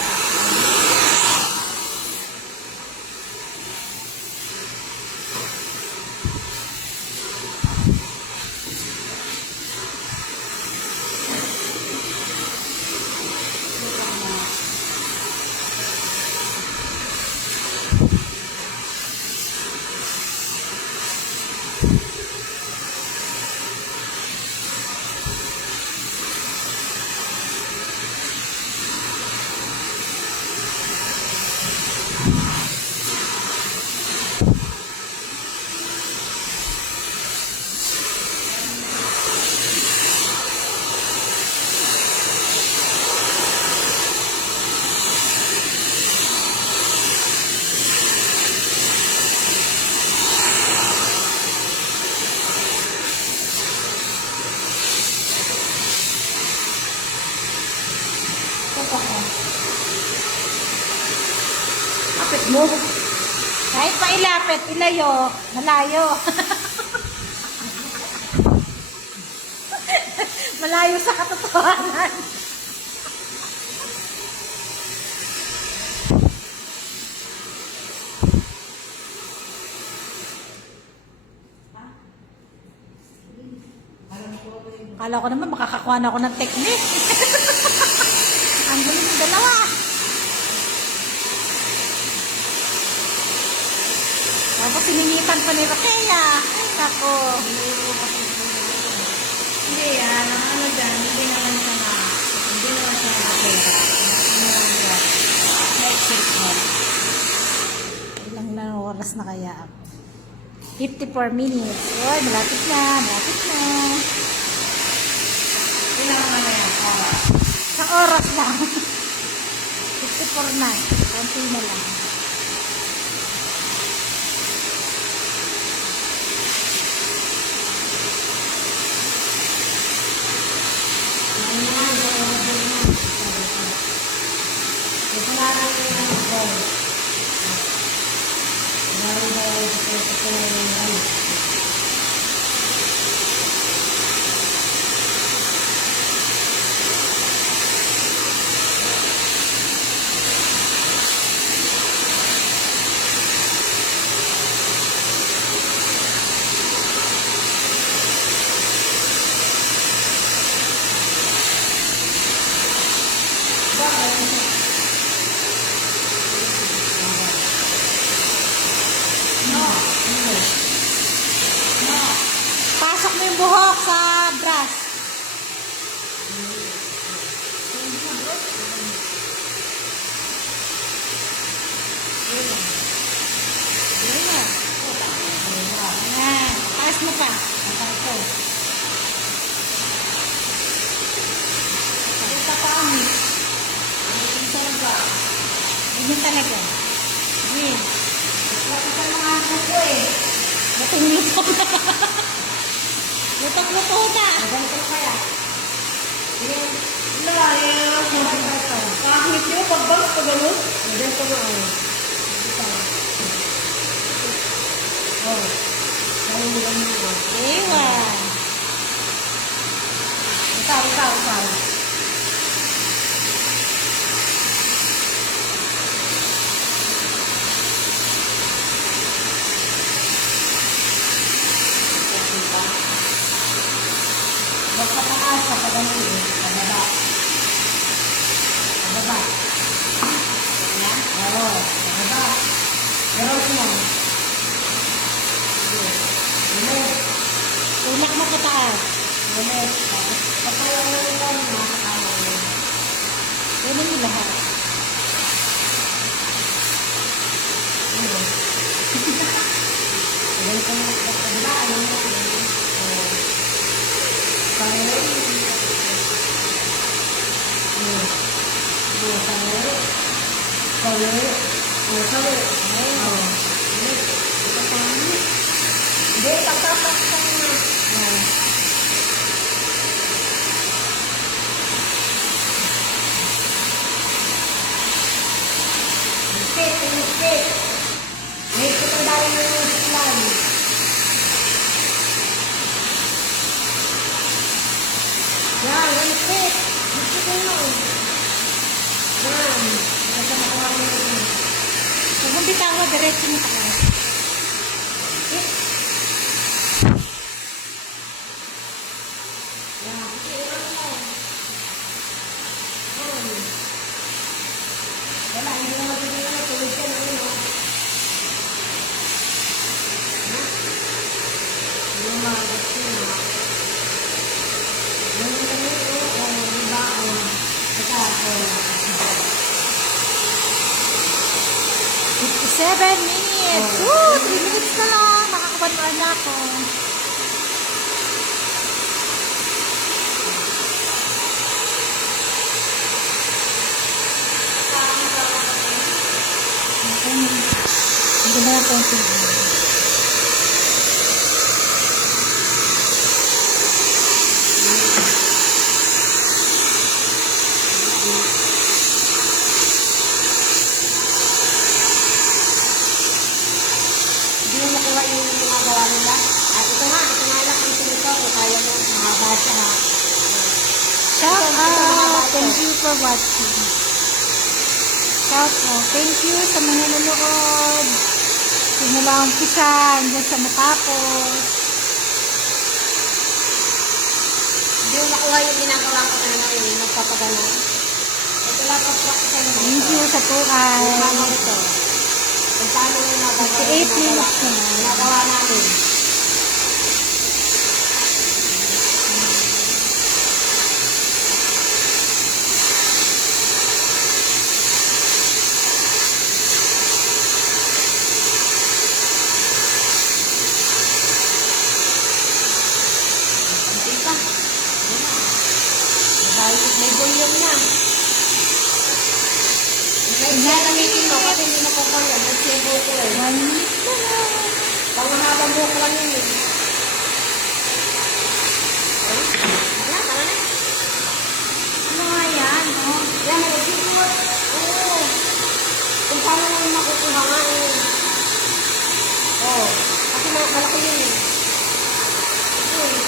Kapit mo. Kahit pa ilapit, ilayo, malayo. Malayo sa katotohanan. Akala ko naman makakakuha na ako ng technique. Ang galing ng dalawa. Tapos siningitan pa ni Rakea. Ako. Hindi yan, ang ano dyan, hindi naman siya na pera. Ano lang dyan, exercise. Ilang na oras na kaya ako. 54 minutes. Uy, malapit na, malapit na. Ilang ano yan, oras. Sa oras lang. 54 na. Konti na lang. sa brush. Ayan. Taas mo pa. Ito pa kami. Isa na ba? Ganyan talaga. Ayan. Lapit sa mga ako ko eh. Lutong-luto na. Lutong-luto na. Ganito kaya. Kahit nyo, pagbangs pa gano'n. Ganito mo, oh. Oh. Ganyan, oh. Ewan. Ikaw. Huwag sa taas, sa pagano'n. Sa baba. Sa baba. Ayan? Oo. Sa baba. Garos mo. Ulit. Tulak mo ka taas. Ulit. Tapos, patayo mo ito, nasa kama mo. Kunin mo lahat. Ganito mo. Diba? Ano mo? Hindi, pagkapas ka na. Mistik. May pagkandali mo yung siklan. Yan, mistik. Mistik mo. Yan. Basta makuha mo yun. Huwag mong bitawa, diretso mo taas. Yan, siklan mo. Yan. Wala, hindi na mabibigyan na. Tulog ka na yun, oh. Ha? Yung mga gusto na. Yung kami, diba, ito, 57 minutes. Woo! 3 minutes na lang. Makakabanwaan na ako. Hindi na lang konti. hindi mo makuha yung ginagawa nila. At ito nga lang ang sinito. Kung kaya mo, mahaba siya, ha. Shout out! Thank you for watching. Shout out. Thank you sa mga nanonood. Simula ang umpisa hanggang sa matapos. Hindi mo makuha yung ginagawa ko na yung magpapagano. Ito lang pag-practice mo. Thank you sa tuay. Ginagawa ito. Kung paano yung magagawa. 58 minutes na. Ginagawa namin. May bulyon na. Kaya gamitin mo kasi hindi nakukuha yan. Nagsibo ko eh. 1 minute na lang. Pangunabang buhok lang yun eh. Wala, tama na. Ano nga yan, no? Yan, mag-sigmot. Oo. Kung paano mo makukuha nga eh. Oo. Kasi malaki yun eh. Ito eh.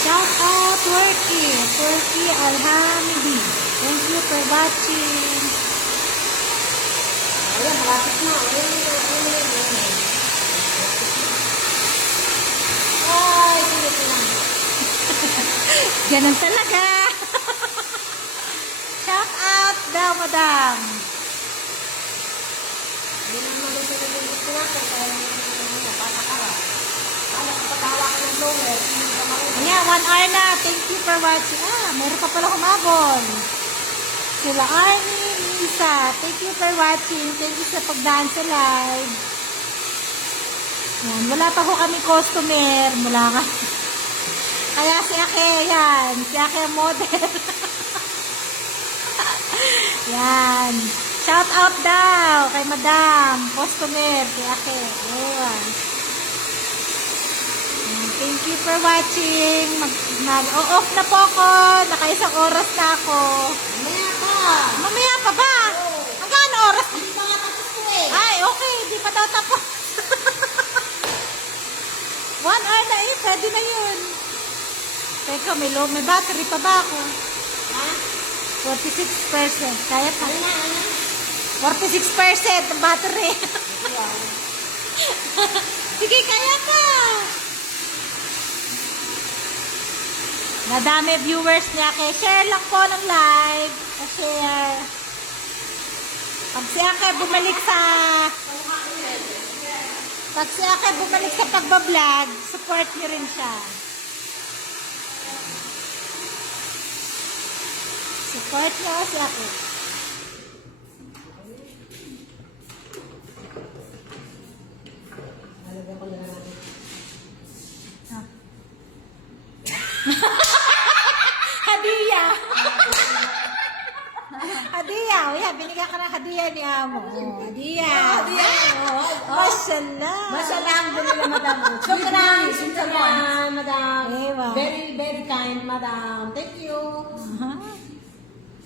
Shout out Turkey Alhamdi. Thank you for watching. Ayan, malapit na. Ayan. Ay, pilit lang. Ganun talaga. Shout out the madam. Hindi naman ito na yung gusto natin. Kaya napatakara. Ano kung patawa ka ng blower, hindi ka marunong. Ayan, 1 hour na. Thank you for watching. Meron pa pala humabol. Sila Arnie, Lisa. Thank you for watching. Thank you sa pagdaan sa live. Yan, wala pa ho kami customer. Wala ka. Kaya si Ake, yan. Si Ake ang model. Yan. Shout out daw kay madam. Customer, si Ake. Ewan. Thank you for watching. Mag-off na po ako. Naka-1 oras na ako. Mamaya pa. Mamaya pa ba? Hanggang oras? Hindi pa nga tapos ko eh. Ay, okay. Di pa daw tapos. 1 hour na eh. Pwede na yun. Teka, may battery pa ba ako? Ha? 46%. Kaya pa. Ano na? 46% ang battery. Sige, kaya pa. Nadami viewers niya. Kaya share lang po ng live. Share. Pag si Ake bumalik sa pagbablog, support niyo rin siya. Support niyo si Ake. Nalagyan ko na lang. Hadiah. Hadiah. Uy, binigyan ka ng hadiah ni Amo. Oh, hadiah. Mashallah. Mashallah, alhamdulillah, madam. Shukran, madam. Ewa. Very, very kind, madam. Thank you. Aha.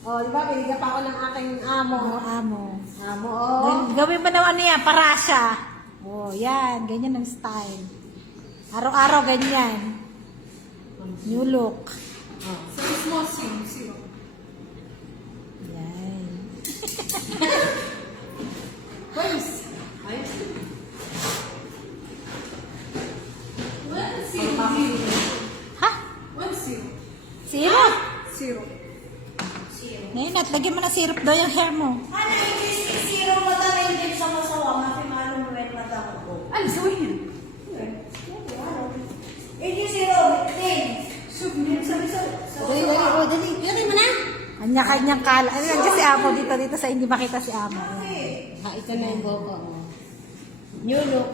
Oh, di ba, binigyan pa ako ng aking amo. Oh, Amo. Amo, oh. Gawin mo naman yan, parasya. Oh, yan. Ganyan ang style. Araw-araw ganyan. New look. Oh. So small zero. Yan. Please. Ay. Ha? 1-0. Zero? Ngayon, at lagyan mo na syrup daw yung hair mo. Ano, zero mo na rin din sa masawa. Mati-malo mo rin na ko. أنا سويها. Hindi zero, bitin. شوف من سوي Dali, dali, oh, dali. Dali mo na. Kanya-kanyang kala. Ano lang si Amo dito sa hindi makita si Amo. Ayan. Ha, ito na yung buhok ko. Oh. New look.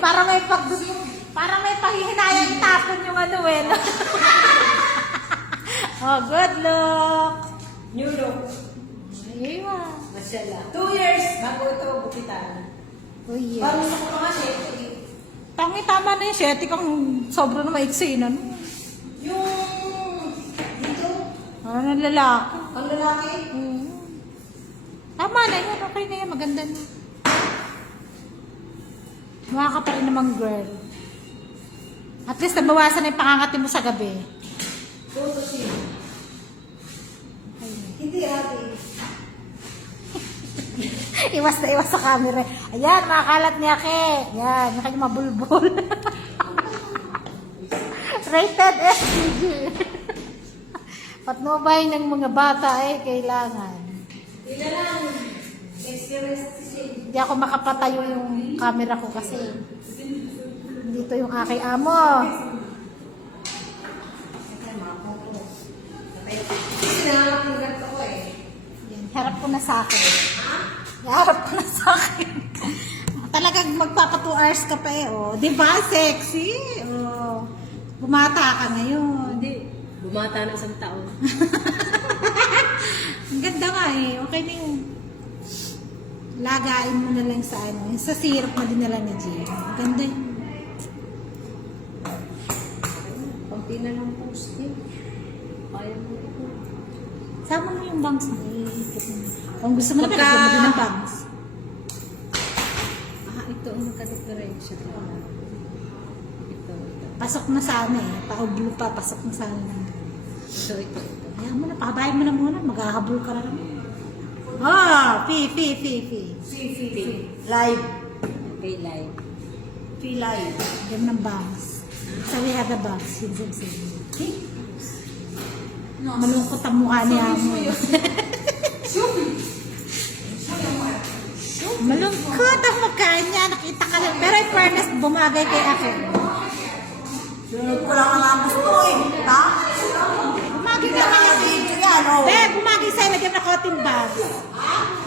Para may panghihinayang itapon yung ano eh. No? Oh, good look. New look. Aywa. Mashallah. 2 years bago ito bukitan. Oh, yeah. Parang gusto ko nga siya. Tangi, tama na yung syete kang sobra na maiksi na. No? Yung dito, Ano, lalaki. ang lalaki. Tama na yun. Okay na yan. Maganda na. Mukha ka pa rin namang girl. At least nabawasan na yung pangangati mo sa gabi. Photo siya. Hindi ate. Iwas na iwas sa camera. Ayan, makakalat niya ke. Yan, yung kanyang mabulbul. Rated SPG. Patnubay ng mga bata ay kailangan. Hindi lang. Experience siya. Hindi ako makapatayo yung camera ko kasi dito yung aking amo. Sinangat ko eh. Yan, harap ko na sa akin. Harap ko na sa akin. Talagang magpapa 2 hours ka pa eh. Oh. Di ba? Sexy. Oh. Bumata ka ngayon. Hindi. Bumata na 1 taon. Ang ganda nga eh. Okay na yung lagain mo na lang sa ano. Yung sa syrup na dinala ni Jay. Ang ganda yun. Pampi na lang post eh. Kaya mo ito. Sama mo yung bangs mo. Kung gusto mo na lagyan mo din ng bangs. Ah, ito ang magka-differensya. Ito. Pasok na sana eh. Paublo pa. Pasok na sana. Ito. Kaya mo na. Pahabayan mo na muna. Maghahabol ka na naman. Ah! Fi. Live. Okay, live. Feel live. Lagyan ng bangs. So we have the bangs. Yun. Malungkot ang mukha niya mo. Malungkot ang mukha niya. Nakita ka lang. Pero in fairness, bumagay kay Ake. Sunod ko lang ang gusto eh. Ha? Bumagay Hindi ka naman kaya. yung video yan, oh. Be, bumagay sa'yo. Lagyan na cotton bags.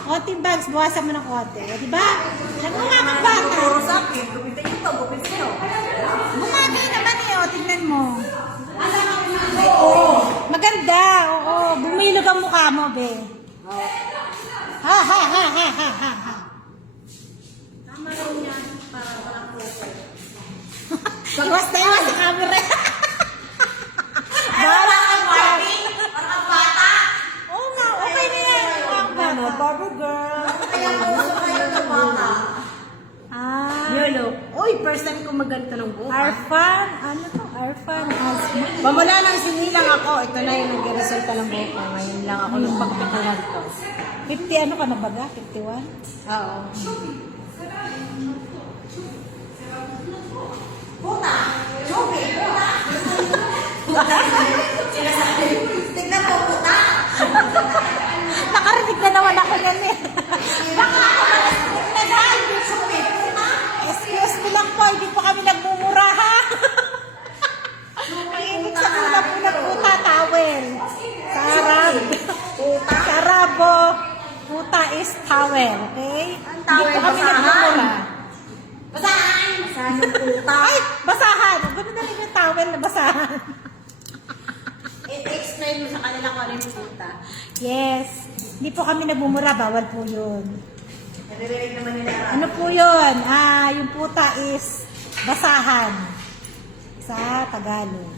Cotton bags, buwasan mo ng konti. Di ba? Nagmukha kang bata. Puro sa akin. Gupitin nyo to, gupitin nyo. Bumagay naman eh. O, tignan mo. Oo. Maganda. Oo. Bumilog ang mukha mo, be. Ha, ha, ha, ha, ha, ha, ha. Tama raw yan. Para walang photo. Iwas na iwas sa camera. Wala kang Barbie. Para kang bata. Oo nga, okay na yan. Ang bata. Barbie girl. Kaya puso kayo ng bata. Ah. Yolo. Uy, first time ko magganito ng buhok. Arfan. Ano to? Arfan. Asma. Pamula nang sinilang ako, ito na yung nag-resulta ng buhok ko. Ngayon lang ako nung pagpituhan to. 50 ano ka na baga? 51? Oo. Puta. Choke. Puta. Tignan mo, puta. Nakarinig na naman ako yan eh. Excuse me lang po, hindi po kami nagmumura ha. Ang ibig sabihin na po nagputa, towel. Sa Arab. Puta. Sa Arabo, puta is towel, okay? Hindi towel, po kami basahan. nagmumura. Basahan. Basahan yung puta. Ay, basahan. Ganun na rin yung towel na basahan. I-explain mo sa kanila kung ano yung puta. Yes. Hindi po kami nagmumura, bawal po yun. Naririnig naman nila. Ano po yun? Yung puta is basahan sa Tagalog.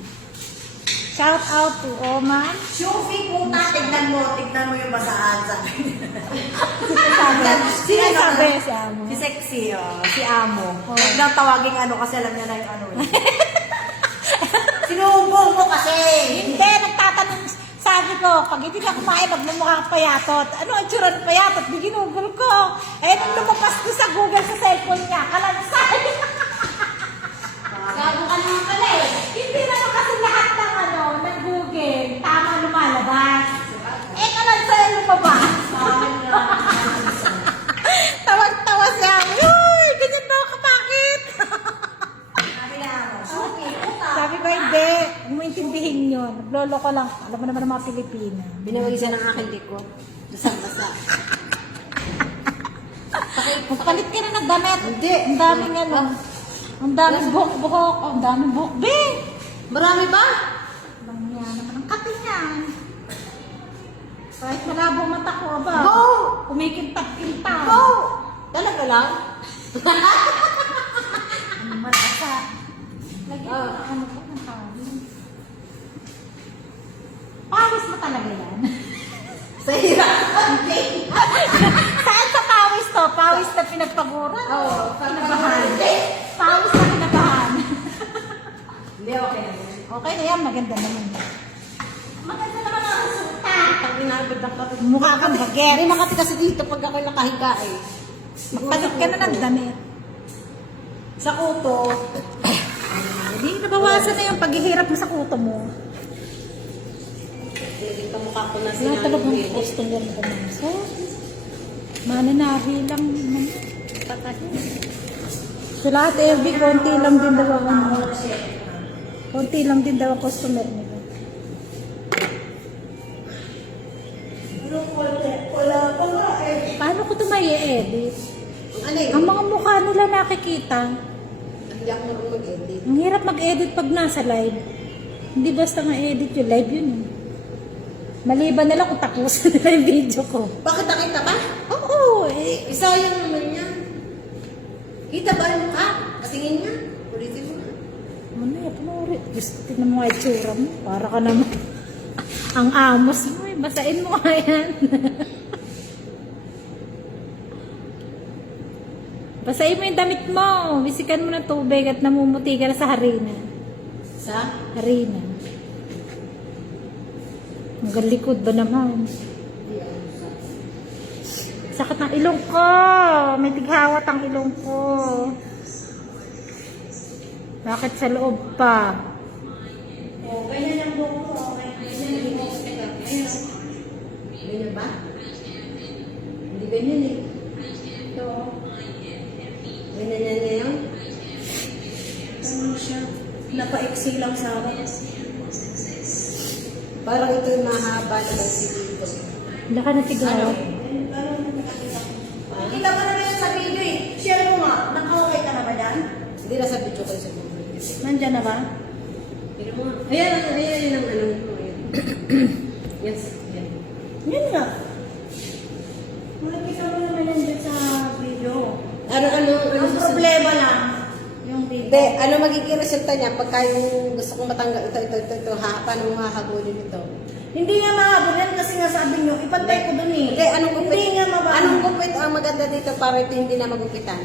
Shout out to Oman. Shufi, puta. Tignan mo yung basahan sa Sino sabi? Si Amo. Si Sexy, si Amo. Huwag lang tawaging ano kasi alam niya na yung ano eh. Sinubong mo kasi. Hindi, nagtatanong. Sabi ko, pag hindi ka kumain, magmumukha kang payatot. Ano ang tsura ng payatot? Di ginugol ko. Eh, nung lumabas ko sa Google sa cellphone niya, kalansay. Gago ka naman pala eh. Hindi naman kasi lahat ng ng Google, tama lumalabas. Eh, kalansay ang lumabas. Tawag-tawa siya. Uy, ganyan daw ka, bakit? Sabi na ako, Shufi, puta. Sabi ko, hindi. Huwag mo intindihin yun. Naglolo ko lang. Alam mo naman ng mga Pilipina. Binawag siya ng aking likod. Basang-basa. Magpalit ka na ng damit. Hindi. Ang daming ano. Ang daming buhok-buhok. Ang daming buhok. Be! Marami ba? Alam niya naman. Ang kating yan. Kahit malabo mata ko, aba. Go! Kumikintab-kintab. Go! Talaga lang? Ano man, asa. Lagyan Ah. mo, ano ko, ng pawis. Pawis mo talaga yan. Sa hirap. Saan sa pawis to? Pawis na pinagpaguran? Oo. Pinabahan. Pawis na pinabahan. Hindi, okay na yan. Okay na yan, maganda naman. Maganda naman ang resulta. Pag inabot ng kapit. Mukha kang baget. May makati kasi dito pag ako nakahiga eh. Magpalit ka na ng damit. Sa kuto. Hindi, nabawasan na yung paghihirap mo sa kuto mo. Dito mukha ko na Wala sinabi. talagang customer ko na. So, mananahi lang naman. Sa lahat, every konti lang din daw ang ano. Konti lang din daw ang customer nila. Wala pa nga eh. Paano ko ito may edit? Ano eh? Ang mga mukha nila nakikita. Hindi ako marunong mag-edit. Ang hirap mag-edit pag nasa live. Hindi basta nga-edit yung live yun. Eh. Maliban na lang kung tapusin nila yung video ko. Bakit nakita ba? Oo, eh. Isayang naman yan. Kita ba yung mukha? Katingin nga. Ulitin mo nga. Ano yan, panoorin. Gusto tingnan mo nga itsura mo. Para ka naman. Ang amos mo eh. Basain mo nga yan. Basain mo yung damit mo. Bisikan mo ng tubig at namumuti ka na sa harina. Sa? Harina. Hanggang likod ba naman? Sakit ng ilong ko. May tighawat ang ilong ko. Bakit sa loob pa? Oh, ganyan ang Ganyan ba? Hindi ganyan eh. Ito oh. Ganyan yan ngayon. Ano siya? Napaiksi lang sa akin. Parang ito yung mahaba na dito. Wala ka na tigawat. Kita mo na yan sa video eh. Share mo nga. Naka-okay ka na ba dyan? Hindi na sa video kayo sa video. Nandyan na ba? Tignan mo. Ayan ang ano. Ayan. Yes. Yan. Yan nga. Makikita mo naman yan dyan sa video. Ano Ang problema lang, yung video. Hindi, ano magiging resulta niya pagka yung gusto kong matanggal ito, paano mo hahagulin ito? Hindi nga mahabol yan kasi nga sabi nyo, ipantay ko dun eh. Hindi, anong gupit? Hindi nga mabahan. Anong gupit ang maganda dito para ito hindi na magupitan?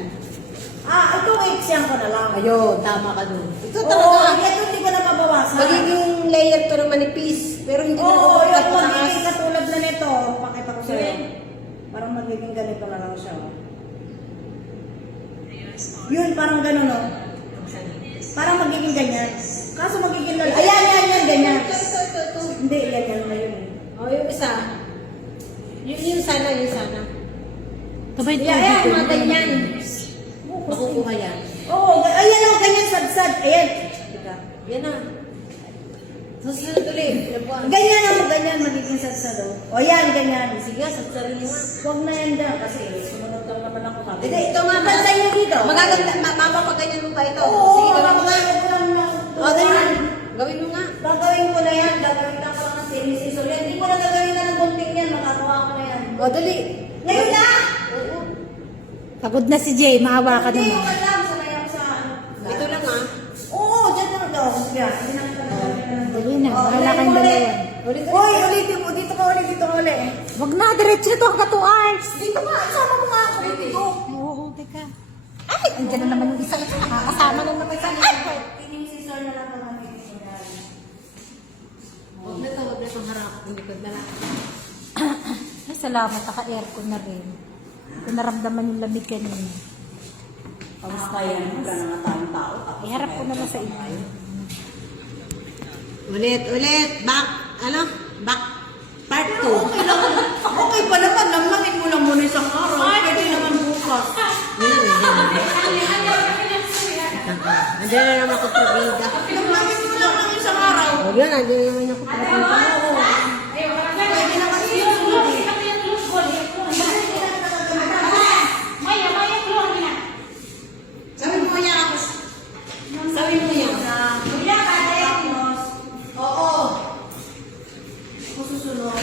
Itong X-yan ko na lang. Ayun, tama ka dun. Ito Oo, talaga, ito hindi ko na mabawasan. magiging layer to na manipis, pero hindi na Oo, magupitan yung pataas. magiging katulad na nito. Pakita ko sa'yo. Parang magiging ganito na lang siya. oh. Yun, parang gano'n, no? Parang magiging ganyan. Kaso magiging lalo. Ayan, ganyan. Ito. Hindi, yan na yun. O, yung isa. Yun sana. Kabay ito. Ayan, mga ganyan. Makukuha yan. Oo, ayan o, ganyan sad-sad. Ayan. Yan na. Susunod ulit. Ganyan o, ganyan magiging sad-sad o. O yan, ganyan. Sige, sasarin mo. Huwag na yan dyan kasi sumunod lang naman ako sabi. Hindi, ito nga. Bantay niyo dito. Magaganda. Mapapaganyan mo ba ito? Oo, Sige, gawin mo nga. magaganda lang ng O, ganyan. Gawin mo nga. Gagawin ko na yan. Gagawin na ko lang ng sinisisol yan. Hindi ko na gagawin na ng gunting yan. Makagawa ko na yan. O, dali. Ngayon na! Oo. Pagod na si Jay, maawa ka Hindi, naman. okay lang. Sanay ako sa ano. Ito lang ah. Oo, dyan lang daw. Yan. Hindi na kita gagawin na ng Dali na, Oh, bahala ulit, kang ulit. dalawa. Ulit. Uy, ulitin mo. Dito ka ulit. Dito ka ulit. Wag na, diretso na to hanggang 2 hours. Dito ka. Sama mo nga ako dito. Oo, teka. Ay, andyan na naman yung isa. Kasama na naman sa likod. Sinisisol na lang naman yung isa. Huwag na to, huwag na itong harap. Ang likod na lang. Ay, salamat. Naka-aircon na rin. Ito naramdaman yung lamig kanina. Kamusta yan? Wala na nga tayong tao. Iharap ko na lang sa inyo. Ulit. Back. Ano? Back. Part 2. Okay lang. Okay pa naman. Lamlamin mo lang muna isang araw. Pwede naman bukas. Andiyan na naman ako trabida. Lamlamin mo lang ng isang araw. Huwag yan, andiyan na naman ako trabida. Pwede naman sinusunod eh. Sabi mo niya ako. Sabi mo niya. Kuya, kada yung nos. Oo. Ako susunod.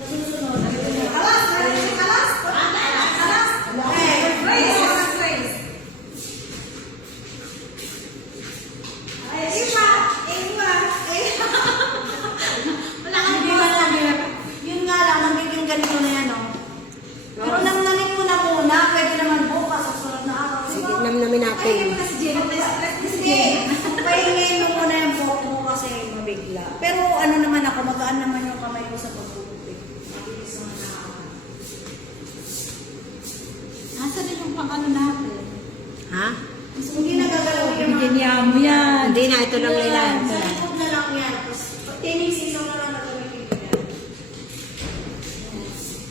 Susunod. Kalas! Kalas! Kalas! Okay. Praise! Ay, Ipa! Wala kang yun nga lang, magiging ganito na yan, oh. Pero namnamin mo na muna, pwede naman bukas sa sunod na araw. Sige, namin natin. Hindi, pahingin mo muna yung buhok mo kasi mabigla. Pero ano naman ako, magaan naman yung kamay ko sa pagpupit. Mabilis naman na ako. Asa din yung pang-ano natin? Ha? Hindi na gagawin yung mga... Ganyan mo yan. Hindi na, ito lang nila. Sa likod na lang yan. Tapos, tinisisong na lang nagawin yan.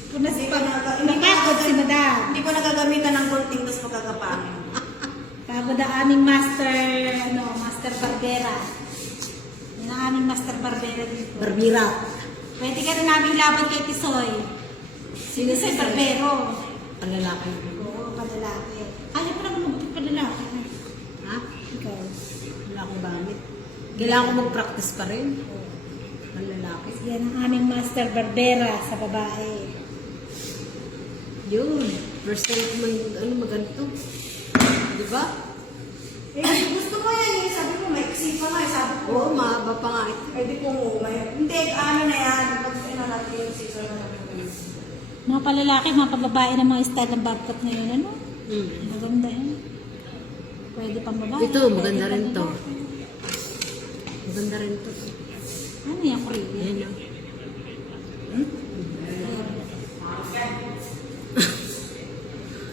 Punas Hindi ko na Nakakot si madam. Hindi ko nagagamitan ng gunting tapos magkakapangin. Pagod ang aming master barbera. Yan ang aming master barbera dito. Barbira. Pwede ka rin namin laban kay Tisoy. Si Tisoy Barbero. Panlalaki. Oo, palalaki. Ayaw ko naman magpapit palalaki. Ha? Ikaw. Wala akong gamit. Kailangan ko mag-practice pa rin. Panlalaki. Yan ang aming master barbera sa babae. Yun. First time ko maganito. Di ba? Gusto mo yan eh. Sabi mo, may iksi pa nga. Sabi ko, Oo, mahaba pa nga ito. pwede kong umay. Hindi, ano na yan. Pag natin yung season na natin. Mga palalaki, mga pababae ng mga style ng babkat ngayon, ano? Hmm. Maganda yan. Pwede pang babae. Ito, pwede maganda pang rin to. lalaki. Maganda rin to. Ano yan, Korea? Yan yun.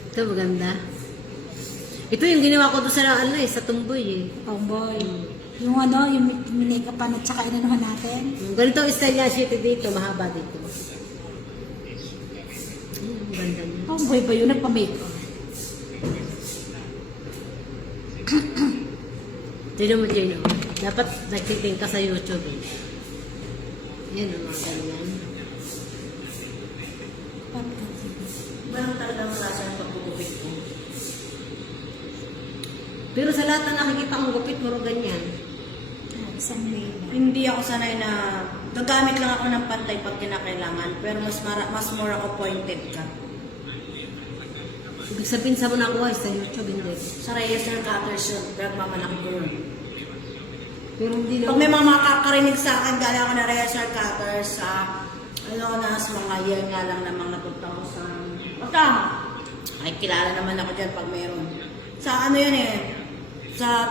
Ito, maganda. Ito yung ginawa ko doon sa sa tumboy eh. Tomboy. Yung ano, yung minake-upan at saka inanuhan natin. Yung ganito ang style niya, shitty dito, mahaba dito. Ang ganda niya. Oh, boy ba yun? Nagpa-makeup. Tignan mo, Gino. Dapat nagtiting ka sa YouTube eh. Yan ang mga ganyan. Iba lang talaga ang klase ng pagkukupit ko. Pero sa lahat na nakikita kong gupit, puro ganyan. Isang way lang. Hindi ako sanay na gagamit lang ako ng pantay pag kinakailangan, pero mas more ako pointed ka. Ibig sabihin sa mo nakuha sa YouTube, hindi. Sa Reyes ng Cutters yun, pinagmamalaki ko yun. Pero hindi na. Pag may mga makakarinig sa akin, galing ako na Reyes ng Cutters sa sa mga year nga lang namang napunta ko sa... Ay, kilala naman ako dyan pag mayroon. Sa ano yun eh, sa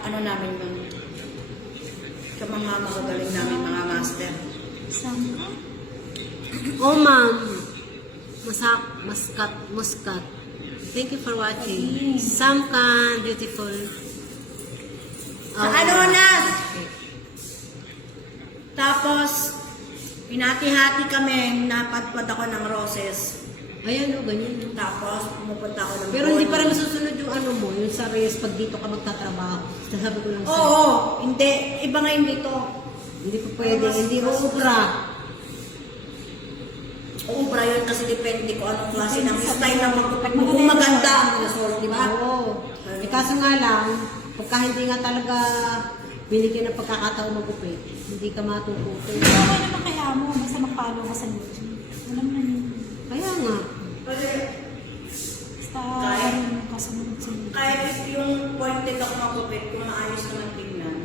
ano namin yun, sa mga magagaling namin mga master. Isang Oh, ma'am. Muscat. Thank you for watching. Samkan, beautiful. Sa ano na? Tapos, pinati-hati kami, napadpad ako ng roses. Ayan o, ganyan. Tapos, pumupunta ako ng Pero hindi pa rin masusunod yung ano mo, yung sa Reyes pag dito ka magtatrabaho. Sasabi ko lang sa'yo. Oo, hindi. Iba ngayon dito. Hindi pa pwede, hindi uubra. Uubra yun kasi depende ko anong klase ng style ng magpapag mo. Kung maganda ang resort, di ba? Oo. Eh kaso nga lang, pagka hindi nga talaga binigyan ng pagkakataon magupit, hindi ka matututo. okay naman kaya mo, basta mag-follow ka sa YouTube. Alam na yun. Kaya nga. Basta Kahit- ano ka sumunod sa YouTube. Kahit yung pointed ako magupit, kung maayos naman tingnan.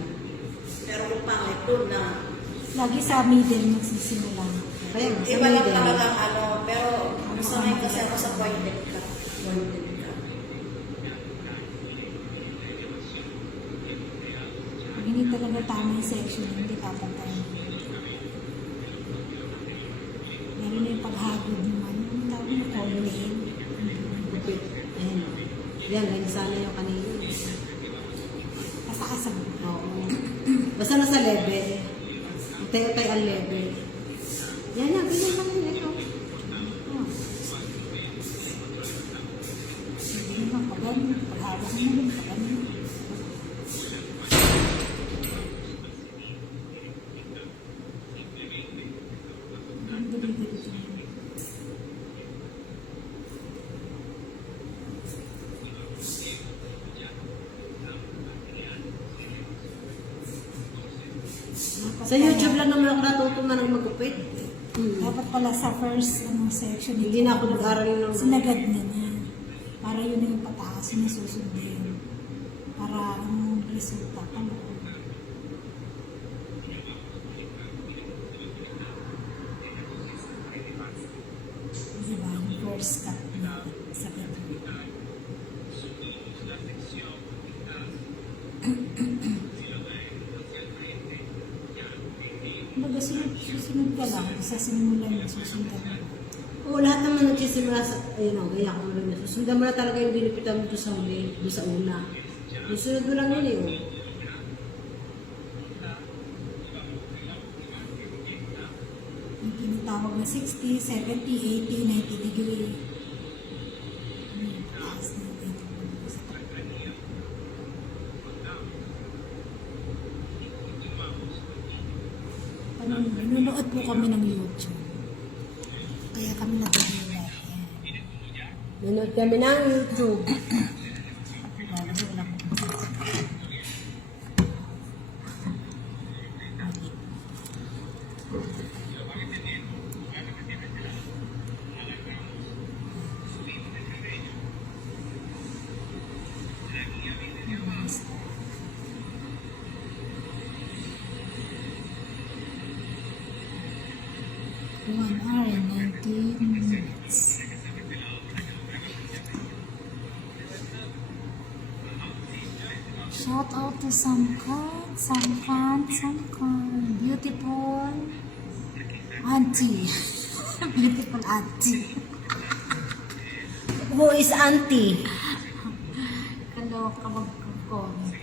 Pero kung pangit, doon na. Lagi sa middle magsisimula. Kaya nga, sa Iba lang middle. talagang ano, pero sanay kasi ako sa pointed ka. Pointed ka. Pag hindi talaga tama yung section, hindi papantay. Meron na yung paghagod naman. Ano tawag na collar? Gupit. Ayan. Yan, ganyan sana yung kanina. Kasakasag. Oo. Basta nasa level. Utay-utay ang level. Yan na, ganyan lang yun. Ito. Oh. Hindi naman pag ganun. Paghagod naman, pag ganun. Sa YouTube lang naman ako natutunan ng magupit. Dapat pala sa first section. Hindi na ako nag-aral ng... Sinagad niya na. Para yun na yung pataas na susundin. Para ang resulta pa. Diba? Yung first cut niya sa ganun. Baga susunod ka lang. Sa simulan mo, susundan mo. Oo, lahat naman nagsisimula sa... Ayun o, kaya ako naman na. Susundan mo na talaga yung binipitan mo doon sa huli, doon sa una. Susunod mo lang yun eh. Oh. Yung tinatawag na 60, 70, 80, 90 degree. Taas na dito. Nanonood po kami ng YouTube. Kaya kami natutunan. Nanood kami ng YouTube. One hour and 19 minutes. Shout out to Samkan. Beautiful auntie. Beautiful auntie. Who is auntie? Kaloka mag-comment.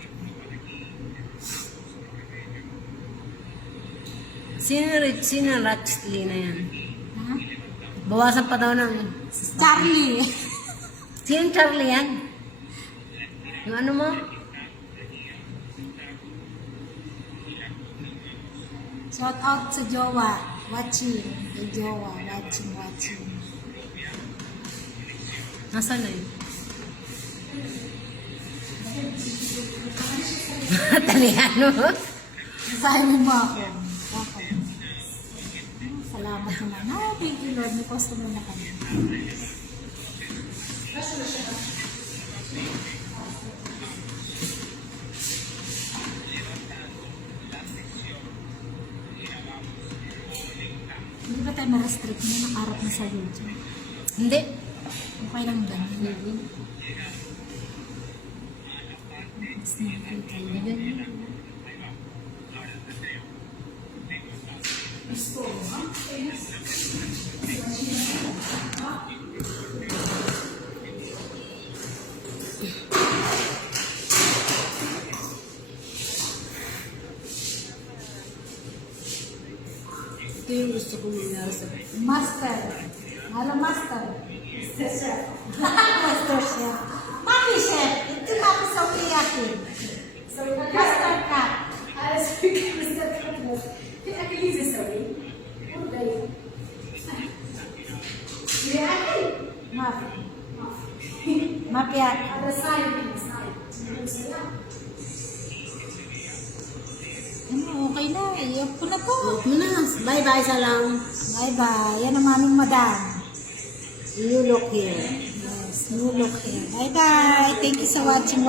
Sino Rach Lee na yan? Ha? Bawasan pa daw ng... Charlie. Sino Charlie yan? Yung ano mo? Shout out sa jowa. Watching. Kay jowa. Watching. Nasaan na yun? Italiano? Sabi mo ako. Okay. Salamat naman. Oh, thank you Lord. May customer na kami. Hindi ba tayo ma-restrict na nakaharap na sa YouTube? Hindi. Okay lang ba? Mas nakikita yun. Ito yung gusto kong nangyari sa... Master. Halo Master. Master Chef. Master Chef. Mami Chef. Ito na ako sa umiyakin. Master Cut. Mafi. Mapiat. Ano, okay na. Iyak ko na po. Bye-bye, salam. Bye-bye. Yan ang aming madam. You look here. Yes, new look here. Bye-bye. Thank you for watching.